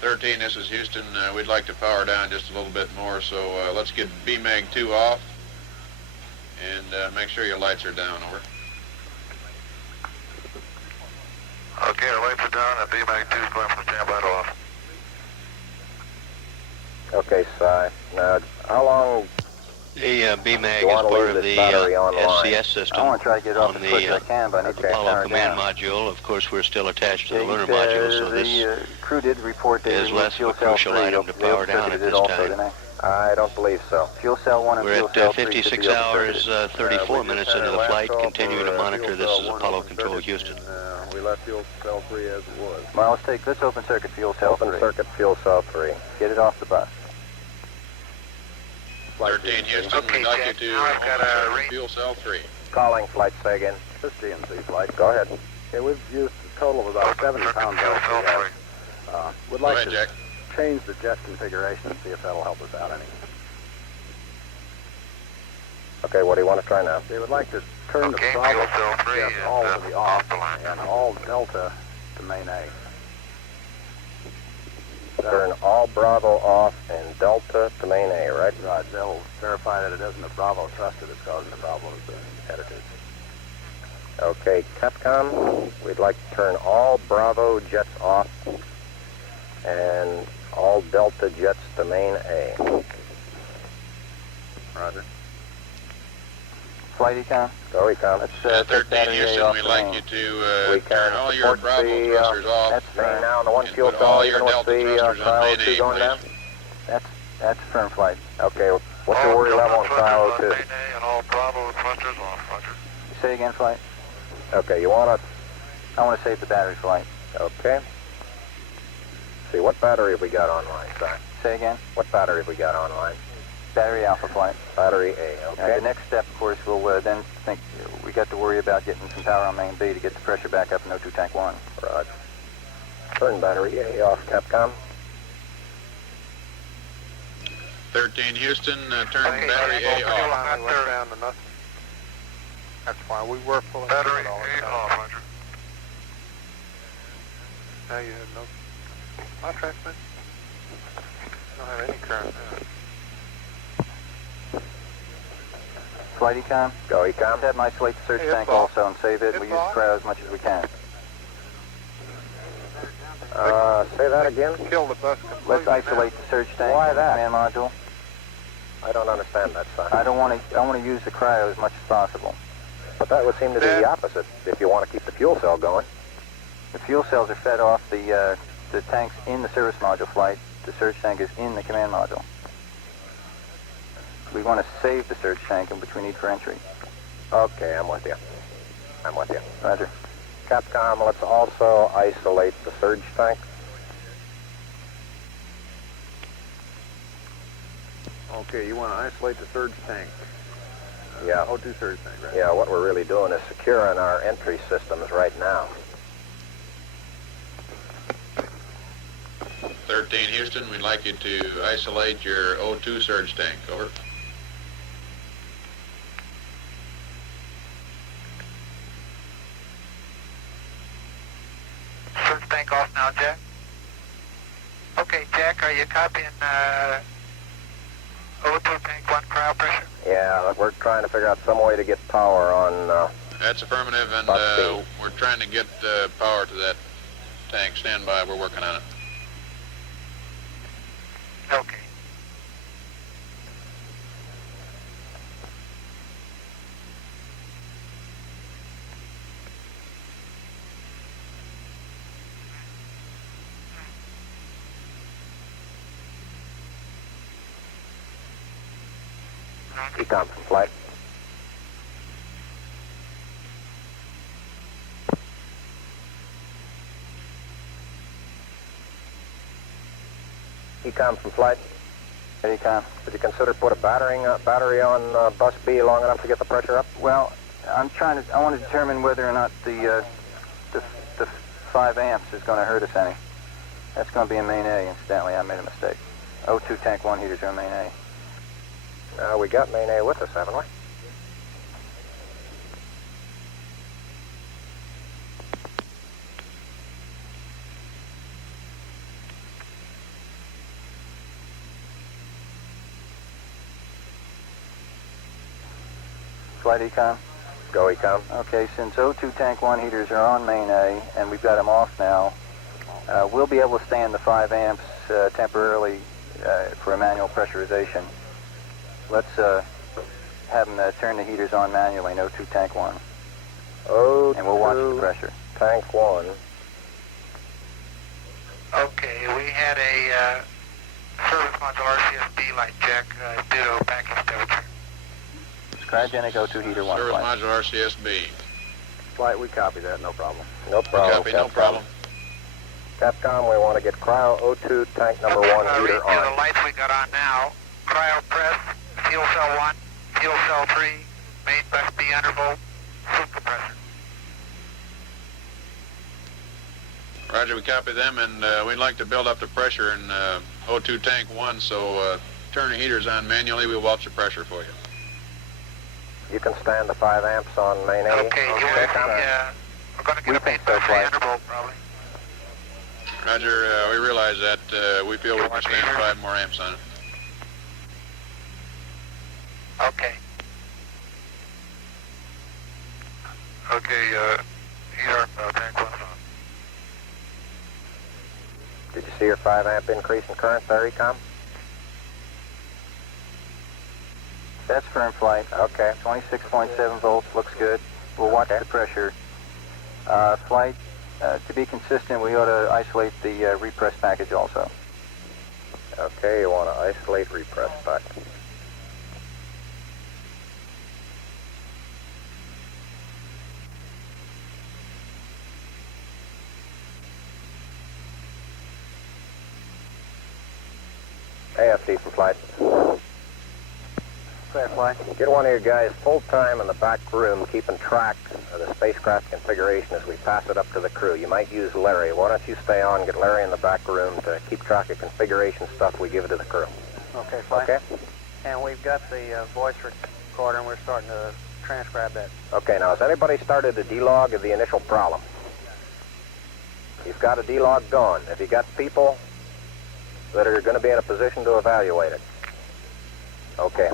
13, this is Houston. We'd like to power down just a little bit more, so let's get BMAG 2 off and make sure your lights are down, over. Okay, our lights are down and BMAG 2 is going from standby to off. Okay, Si. Now, how long The BMAG You is wanna part leave of this the battery online? SCS system. I want to try to get off on as quick as I can, but I need to okay. power Apollo command down. module. Of course, we're still attached to the Yeah, lunar module, so this the crew did report that is it was less of fuel a cell crucial 3. item to They power down at circuited this it also, time. didn't they? I don't believe so. Fuel cell 1 and We're fuel at cell 3 should 56 be hours, open. 34 minutes into the flight, continuing to monitor. This is Apollo Control, Houston. We left fuel cell 3 as it was. Well, let's open circuit fuel cell Open 3. circuit fuel cell 3. Get it off the bus. 13, Houston, Okay, we'd like Jack, you to now I've got open a circuit ring. fuel cell 3. Calling flight, say again. This GNC flight. Go ahead. Okay, we've used a total of about 70 pounds Fuel of cell LCS. 3. Would Go like ahead, to Jack. change the jet configuration and see if that'll help us out any. Okay, what do you want to try now? They would like to turn Okay, the throttle fuel cell 3 jet is all to the off off the line. and all delta to main A. Turn all Bravo off and Delta to main A, right? Right, they'll verify that it isn't the Bravo thruster that's causing the problem with the editors. Okay, Capcom, we'd like to turn all Bravo jets off and all Delta jets to main A. Roger. Flight Econ, Go, Econ. let's take 13, battery A Houston, off we'd the like main. you We to can turn all your support Bravo the, thrusters off That's Main now on the one and fuel put cell, all your even with Delta the thrusters on cryo main 2 A, going please. down? That's firm flight. Okay, what's your worry level on cryo 2? Main A and all Bravo thrusters off, Roger. Say again, flight. Okay, you want I want to save the battery, flight. to, okay. See, what battery have we got online, Si? Say again. What battery have we got online? Battery Alpha flight. Battery A, okay. The next step, of course, we'll then think we got to worry about getting some power on main B to get the pressure back up in O2 tank 1. Roger. Turn battery A off, Capcom. 13, Houston, turn Okay, battery A off. down to nothing. That's why we were pulling Battery it all the A time. off, Roger. Now you have no... My transmission? Don't have any current now. Flight Econ, Go, let's Econ. have my isolate the search Hey, it's tank off. also and save it. It's We use off. the cryo as much as we can. Say that again? Kill the bus completely. Let's isolate the surge tank Why and the that? command module. I don't understand that, Si. I want to use the cryo as much as possible. But that would seem to be the opposite if you want to keep the fuel cell going. The fuel cells are fed off the tanks in the service module flight. The surge tank is in the command module. We want to save the surge tank in between each for entry. Okay, I'm with you. I'm with you. Roger. Capcom, let's also isolate the surge tank. Okay, you want to isolate the surge tank. Yeah. O2 surge tank, right? Yeah, what we're really doing is securing our entry systems right now. 13 Houston, we'd like you to isolate your O2 surge tank. Over. Surge tank off now, Jack. Okay, Jack, are you copying O2 tank 1 cryo pressure? Yeah, we're trying to figure out some way to get power on... That's affirmative, and we're trying to get power to that tank. Stand by, we're working on it. Okay. Ecom from flight. Ecom from flight. Ecom. Did you consider put a battery on bus B long enough to get the pressure up? Well, I want to determine whether or not the 5 amps is going to hurt us any. That's going to be in main A, incidentally. I made a mistake. O2 tank 1 heaters are in main A. We got main A with us, haven't we? Flight Econ. Go Ecom. Okay, since O2 tank 1 heaters are on main A and we've got them off now, we'll be able to stand the 5 amps temporarily for a manual pressurization. Let's have them turn the heaters on manually in O2 tank 1. O2 and we'll watch the pressure. Tank 1. Okay, we had a service module RCSB light check, ditto package temperature. Cryogenic O2 heater 1 Service flight. module RCSB. Flight, we copy that, no problem. No problem. Copy, no problem. Capcom, we want to get cryo O2 tank number 1 heater The on. lights we got on now, cryo press, fuel cell 1, fuel cell 3, main bus B undervolt, soup compressor. Roger, we copy them, and we'd like to build up the pressure in O2 tank 1, so turn the heaters on manually. We'll watch the pressure for you. You can stand the 5 amps on main A. Okay, you want to we're going to get a main bus A undervolt, probably. Roger, we realize that. We feel we can stand 5 more amps on it. Okay. Okay, heater tank 1 on. Did you see your 5 amp increase in current there, Ecom? That's firm flight. Okay. 26.7 volts, looks good. We'll watch the pressure. Flight, to be consistent, we ought to isolate the repress package also. Okay, you want to isolate repress package. AFD from flight. Clear flight. Get one of your guys full-time in the back room keeping track of the spacecraft configuration as we pass it up to the crew. You might use Larry. Why don't you stay on, get Larry in the back room to keep track of configuration stuff we give it to the crew. Okay, flight. Okay? And we've got the voice recorder and we're starting to transcribe that. Okay, now has anybody started a D-log of the initial problem? You've got a D-log going. Have you got people that are going to be in a position to evaluate it? Okay.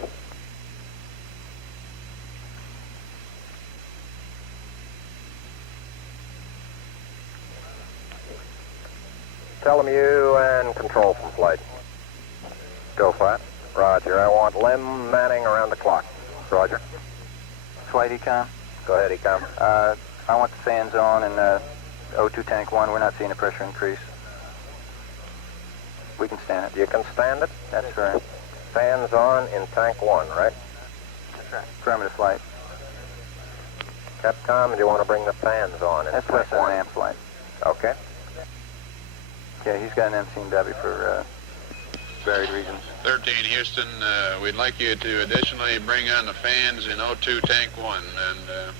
Tell them you and control from flight. Go flat. Roger. I want Lem Manning around the clock. Roger. Flight Econ. Go ahead, Ecom. I want the fans on and O2 tank 1. We're not seeing a pressure increase. We can stand it. You can stand it? That's right. Fans on in tank 1, right? That's right. Affirmative flight. Capcom, do you want to bring the fans on in That's tank less than 1? an amp flight. Okay. Yeah, he's got an MC&W for varied reasons. 13 Houston, we'd like you to additionally bring on the fans in O2 tank 1, and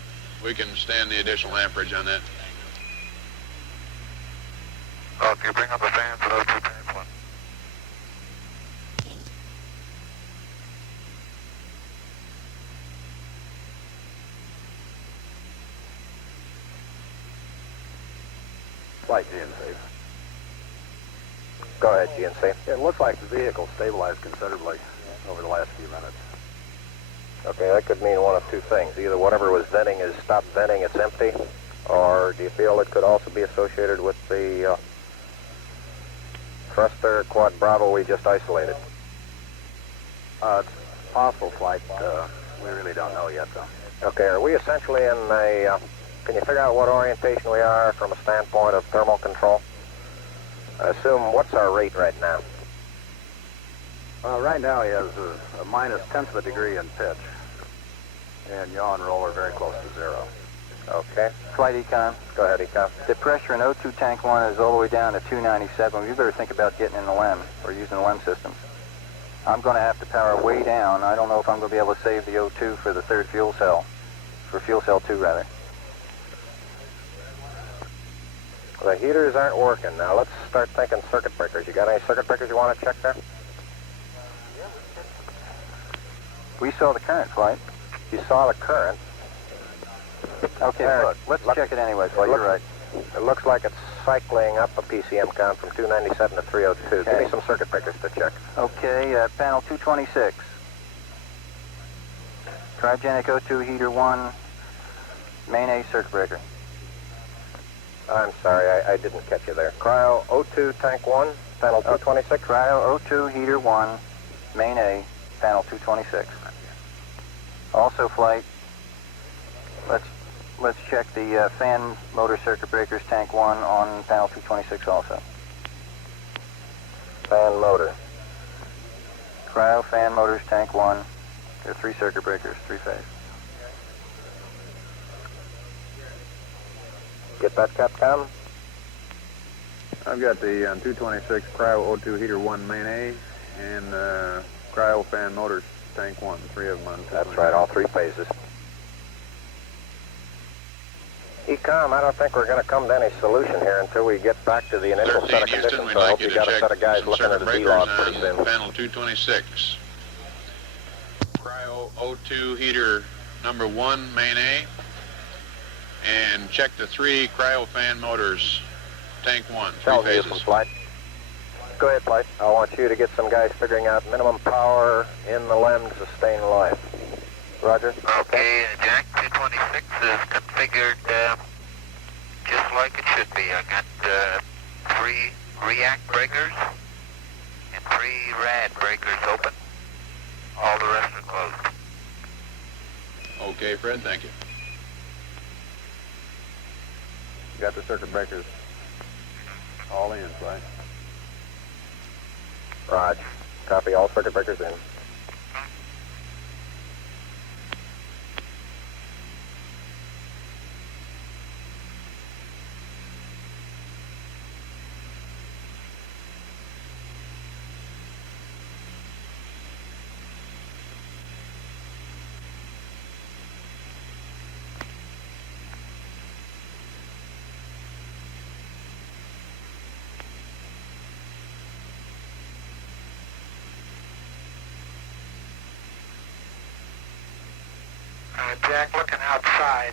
we can stand the additional amperage on that. Okay, bring on the fans at O2 tank 1. Flight GNC. Go ahead, GNC. It looks like the vehicle stabilized considerably over the last few minutes. Okay, that could mean one of two things. Either whatever was venting has stopped venting, it's empty, or do you feel it could also be associated with the thruster quad Bravo we just isolated? It's possible, Flight. We really don't know yet, though. Okay, are we essentially in a, can you figure out what orientation we are from a standpoint of thermal control? I assume, what's our rate right now? Right now he has a minus 1/10 of a degree in pitch. And yaw and roll are very close to zero. Okay. Flight Econ. Go ahead, Econ. The pressure in O2 tank 1 is all the way down to 297. You better think about getting in the LEM or using the LEM systems. I'm going to have to power way down. I don't know if I'm going to be able to save the O2 for the third fuel cell, for fuel cell 2 rather. The heaters aren't working. Now let's start thinking circuit breakers. You got any circuit breakers you want to check there? We saw the current, Flight. You saw the current. Okay, There, let's check it anyway, Flight. You're right. It looks like it's cycling up a PCM count from 297 to 302. Okay. Give me some circuit breakers to check. Okay, panel 226. Cryogenic O2 heater 1, main A circuit breaker. I'm sorry, I didn't catch you there. Cryo O2 tank 1, panel 226. Cryo O2 heater 1, main A, panel 226. Also, Flight, let's check the fan motor circuit breakers tank 1 on panel 226 also. Fan motor. Cryo fan motors tank 1. There are 3 circuit breakers, 3-phase. Get that, Capcom? I've got the 226 Cryo O2 heater 1 main A and Cryo fan motors tank 1, 3 of them on. That's right, all 3 phases. Ecom, I don't think we're going to come to any solution here until we get back to the initial set of Houston, conditions. we'd So I like hope you you to got a check set of guys some looking at circuit the breakers D-log pretty soon. on panel 226. Cryo O2 heater number 1, main A, and check the 3 cryo fan motors, tank 1, 3 Tell me phases. some Flight. Go ahead, Flight. I want you to get some guys figuring out minimum power in the LEM to sustain life. Roger? Okay, Jack 226 is configured just like it should be. I got 3 react breakers and 3 rad breakers open. All the rest are closed. Okay, Fred, thank you. You got the circuit breakers all in, right? Raj. Copy, all circuit breakers in. Jack, looking outside,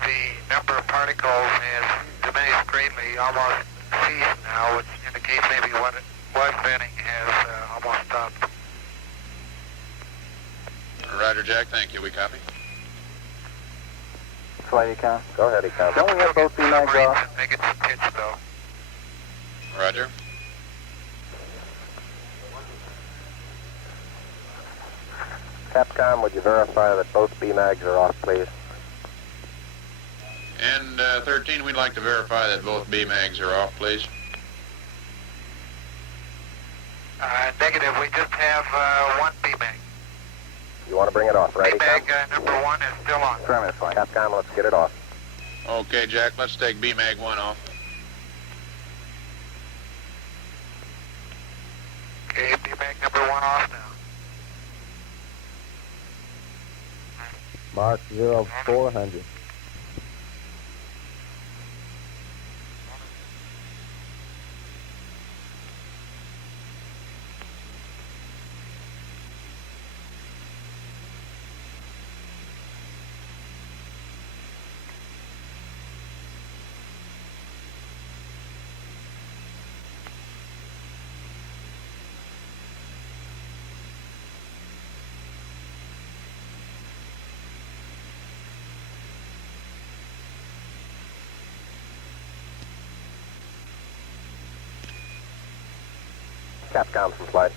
the number of particles has diminished greatly, almost ceased now, which indicates maybe what it was venting has almost stopped. Roger, Jack, thank you. We copy. Flight Econ. Go ahead, Econ. Don't we have both B-mags off? They get some pitch, though. Roger. Capcom, would you verify that both B-mags are off, please? And 13, we'd like to verify that both B-mags are off, please. Negative, we just have one B-mag. You want to bring it off, right, B-mag Econ? number 1 is still on. Affirmative, Flight. Capcom, let's get it off. Okay, Jack, let's take B-mag 1 off. Okay, B-mag number 1 off now. Mark 0400. Capcom from flight.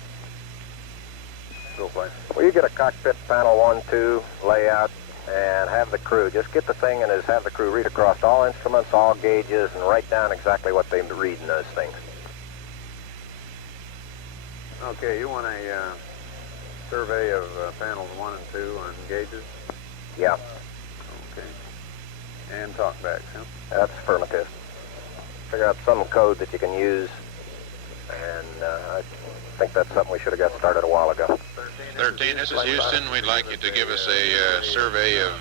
Go flight. Will you get a cockpit panel 1-2 layout and have the crew, just get the thing and have the crew read across all instruments, all gauges, and write down exactly what they read in those things. Okay, you want a survey of panels 1 and 2 on gauges? Yeah. Okay. And talkbacks, huh? That's affirmative. Figure out some code that you can use, and I think that's something we should have got started a while ago. 13, this is Houston. We'd like you to give us a survey of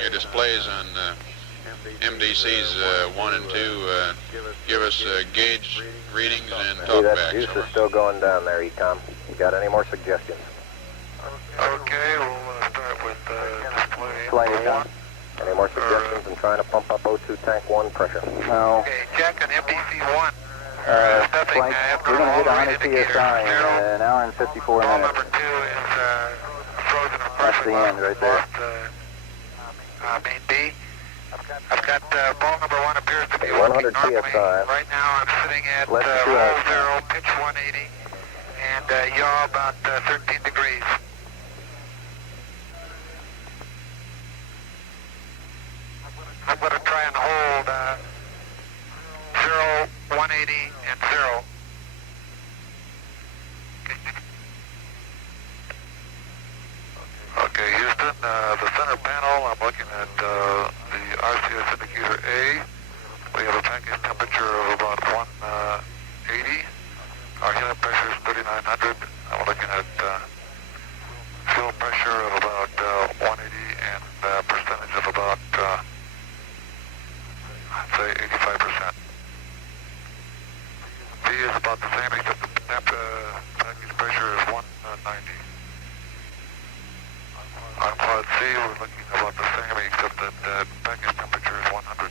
your displays on MDCs 1 and 2. Give us gauge readings and See, that talkbacks. juice is still going down there, Ecom. You got any more suggestions? Okay, we'll start with display Flight number 1. Any more suggestions in trying to pump up O2 tank 1 pressure? No. Okay, check on MDC 1. Flight, we're going to hit 100 PSI in an hour and 54 Ball minutes. number 2 is frozen and That's the end right there. Main B. I've got ball number 1 appears to be 100 working normally. PSI. Right now I'm sitting at Less than 2 roll hours. 0, pitch 180, and yaw about 13 degrees. I'm going to try and hold 0, 180, and 0. Okay, Houston, the center panel, I'm looking at the RCS indicator A. We have a package temperature of about 180. Our helium pressure is 3,900. I'm looking at fuel pressure of about 180 and percentage of about, I'd say 85%. B is about the same, except the package pressure is 190. On quad C, we're looking about the same, except that the package temperature is 100.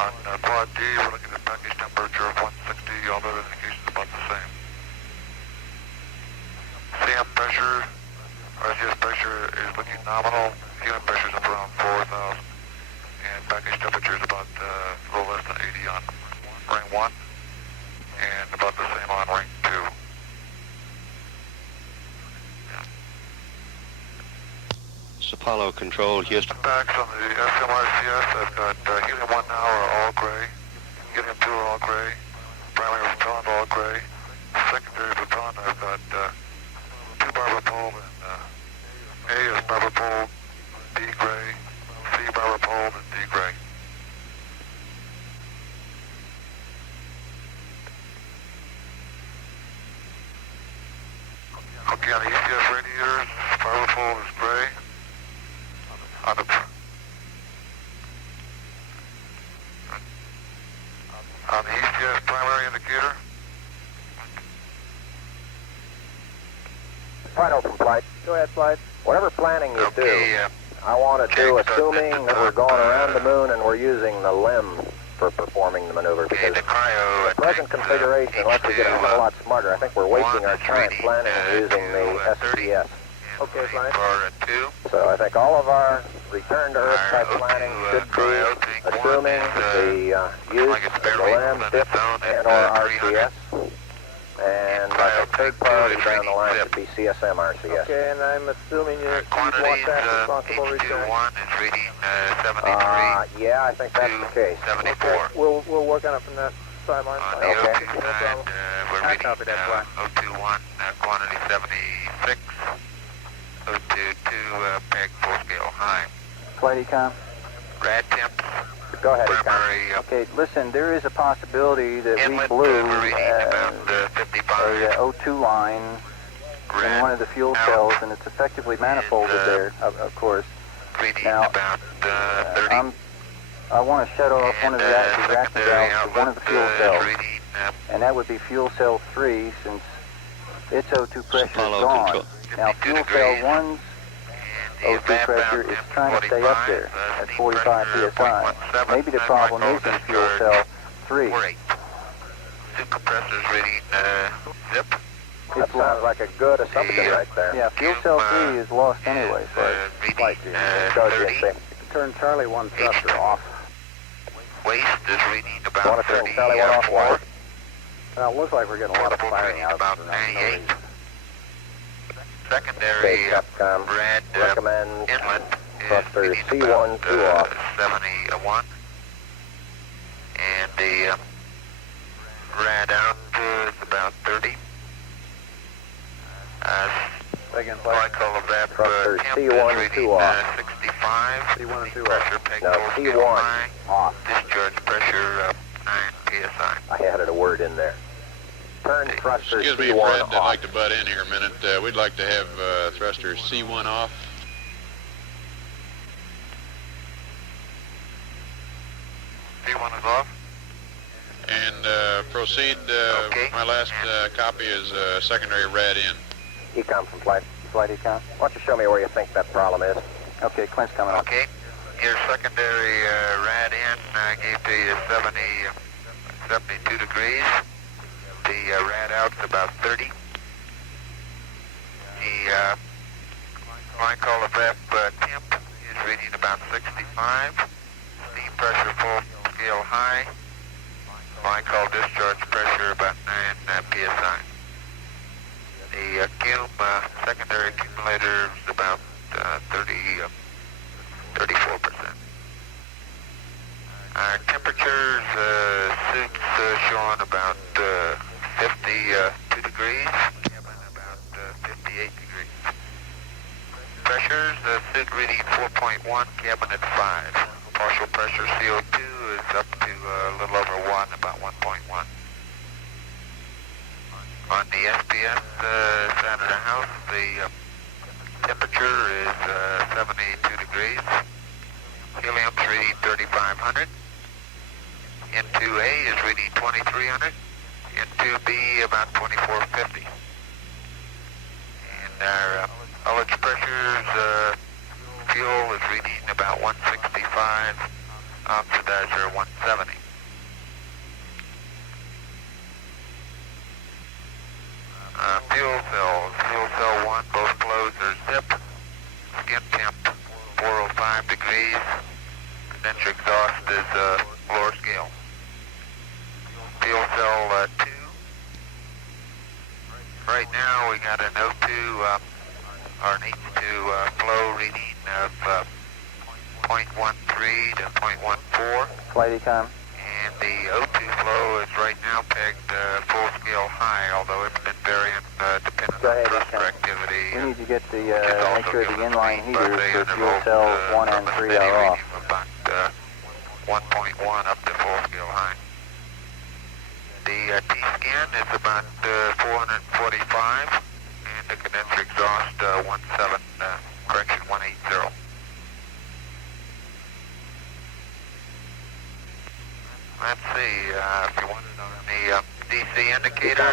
On quad D, we're looking at package temperature of 160, all other indications about the same. CM pressure, RCS pressure is looking nominal, helium pressure is up around 4,000, and package temperature is about a little less than 80 on ring 1, and about the same on ring 2. Apollo Control, Houston. Backs on the SMRCS, I've got helium 1 now are all gray, helium 2 are all gray, primary baton all gray, secondary baton I've got 2 barber pole and A is barber pole, D gray, C barber pole, and D gray. Okay, on the ECS radiators, barber pole is gray. On the ECS primary indicator. Final from flight. Go ahead, Flight. Whatever planning you do, Okay, I want to do assuming that we're going around the moon and we're using the LEM for performing the maneuver, okay, because the cryo. the present configuration, unless we get a whole lot smarter, I think we're wasting our time planning and using the SCS. Okay, Flight. For 2. So I think all of our return to Earth type planning should be assuming the use of the LEM, DIP, and or RCS. And I think third priority down the line should be CSM RCS. Okay, and I'm assuming you want that responsible return. H21 is reading 73. Yeah, I think that's the case. 74. Okay, we'll work on it from that sideline. On the Okay. O2 side, we're I reading copy that, Flight. O21, quantity 76. O22, peg full scale high. Flight Econ. Rad temps, Go ahead, Econ. primary Okay, listen, there is a possibility that we inlet, blew we're reading about a 55. O2 line in one of the fuel cells, and it's effectively manifolded there, of course. Reading Now, about 30. I want to shut off one of the reactor valves to one of the fuel cells, reading and that would be fuel cell 3, since its O2 pressure is Apollo gone. Control. Now, fuel cell 1's O2 pressure is trying to stay up there at 45 psi. Maybe the problem is in fuel cell 3. 48. Supercompressor's reading zip. That sounds like a good assumption right there. Yeah, fuel cell 3 is lost anyway. Reading Go ahead, 30. GNC. Turn Charlie 1 thruster off. waste is reading about Want to turn Charlie 1 off, 34. Wyatt? Well, it looks like we're getting a lot of Portable's firing reading out. about for 98. no reason. Secondary Capcom red recommends inlet thruster is reading C1 about 2 off. 71. And the rad out is about 30. Again, flight. Cycle of that Thruster temp C1 is reading 2 off. 65. C1 and 2 off. Pressure peg No, full scale C1 high. off. Discharge pressure 9 psi. I added a word in there. Turn thruster Excuse me, C1 Fred, off. I'd like to butt in here a minute. We'd like to have thruster C1 off. C1 is off. And proceed. Okay. My last copy is secondary rad in. Ecom from flight. Flight econ. Why don't you show me where you think that problem is? Okay, Clint's coming up. Okay. Your secondary rad in gave to you 72 degrees. The rad out's about 30. The glycol temp is reading about 65. Steam pressure full scale high. Glycol discharge pressure about 9 psi. The secondary accumulator is about 34%. Our temperatures, suits showing about 52 degrees, cabin about 58 degrees. Pressures, suit reading 4.1, cabin at 5. Partial pressure CO2 is up to a little over 1, about 1.1. On the SPS side of the house, the temperature is 72 degrees. Helium's reading 3,500. N2A is reading 2,300. N2B about 2,450. And our ullage pressures, fuel is reading about 165, oxidizer 170. Fuel cell 1, both closed are zip. Skin temp 405 degrees. Condenser exhaust is floor scale. Fuel cell 2. Right now we got an O2 or an H2 flow reading of 0.13 to 0.14. Flight econ. And the O2 flow is right now pegged full scale high, although it's been varying depending Go on ahead, thruster Ken. activity. We need to get the, It's also make sure the given inline speed heaters by for fuel intervals, cells 1 and from a 3 steady are off. reading of about 1.1 up to full scale high. The T-scan is about 445, and the condenser exhaust 180. Let's see, if you want it on the DC indicator,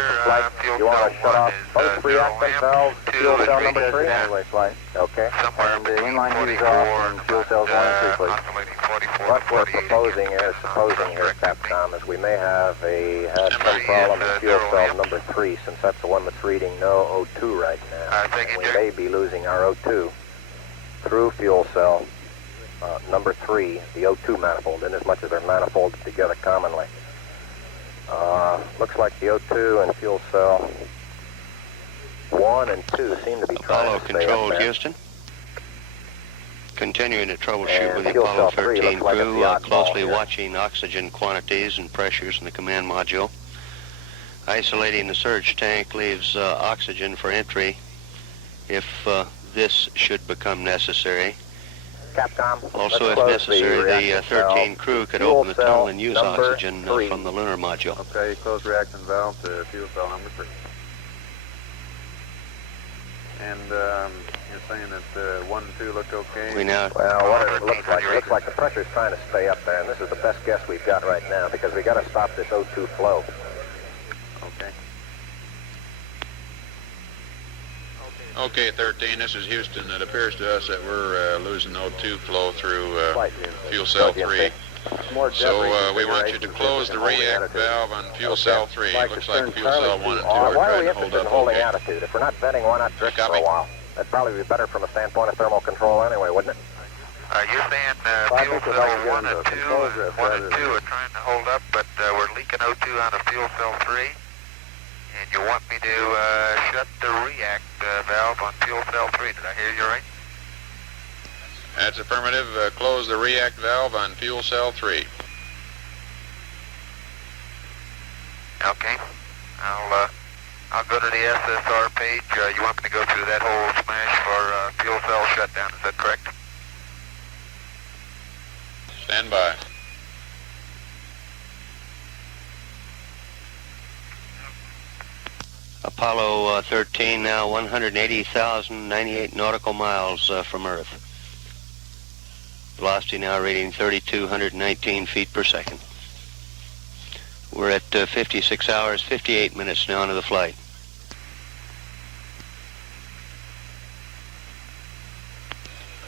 fuel You want cell to shut 1 off is both 0 reactant amp, valves, 2 fuel is cell reading number 3? Anyway, flight. Okay. somewhere And the between inline heaters 44 off and fuel cells 1 and 3, please. oscillating 44 What to we're 48 proposing again, here, depends on Capcom, thruster is we may have had some Summary problem is, in fuel 0 cell amp. number 3, since that's the one that's reading no O2 right now. Thank you, We Jack. may be losing our O2 through fuel cell number 3, the O2 manifold, in as much as they're manifolded together commonly. Looks like the O2 and fuel cell 1 and 2 seem to be trying Apollo to stay Control, up there. Houston. Continuing to troubleshoot And with the fuel Apollo cell 3 13 looks like it's crew, the oddball closely here. watching oxygen quantities and pressures in the command module. Isolating the surge tank leaves oxygen for entry if this should become necessary. Capcom, Also, let's if close necessary, the reactant 13 valve. crew could Fuel open the cell tunnel and use number oxygen 3. from the lunar module. Okay, close reaction valve to fuel cell number 3. And you're saying that 1 and 2 look okay? We now Well, what it looks like the pressure's trying to stay up there, and this is the best guess we've got right now, because we got to stop this O2 flow. Okay. Okay, 13, this is Houston. It appears to us that we're losing O2 flow through fuel cell 3. So we want you to close the react valve on fuel cell 3. It looks like fuel cell 1 and 2 are Why are we trying to hold interested in up holding okay. attitude? If we're not venting, why not drift for Copy. a while? That'd probably be better from a standpoint of thermal control anyway, wouldn't it? You're saying Well, I fuel think we'd cell like to get 1 into and 2, a control drift rather than are trying to hold up, but we're leaking O2 out of fuel cell 3. And you want me to shut the react valve on fuel cell 3. Did I hear you right? That's affirmative. Close the react valve on fuel cell 3. Okay. I'll go to the SSR page. You want me to go through that whole smash for fuel cell shutdown, is that correct? Stand by. Apollo 13 now 180,098 nautical miles from Earth. Velocity now reading 3,219 feet per second. We're at 56 hours, 58 minutes now into the flight.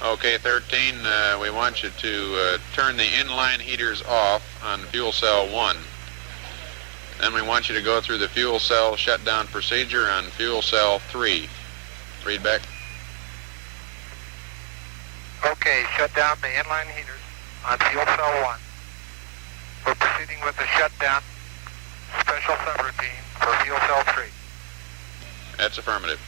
Okay, 13, we want you to turn the inline heaters off on fuel cell 1. Then we want you to go through the fuel cell shutdown procedure on fuel cell 3. Read back. Okay, shut down the inline heaters on fuel cell 1. We're proceeding with the shutdown special subroutine for fuel cell 3. That's affirmative.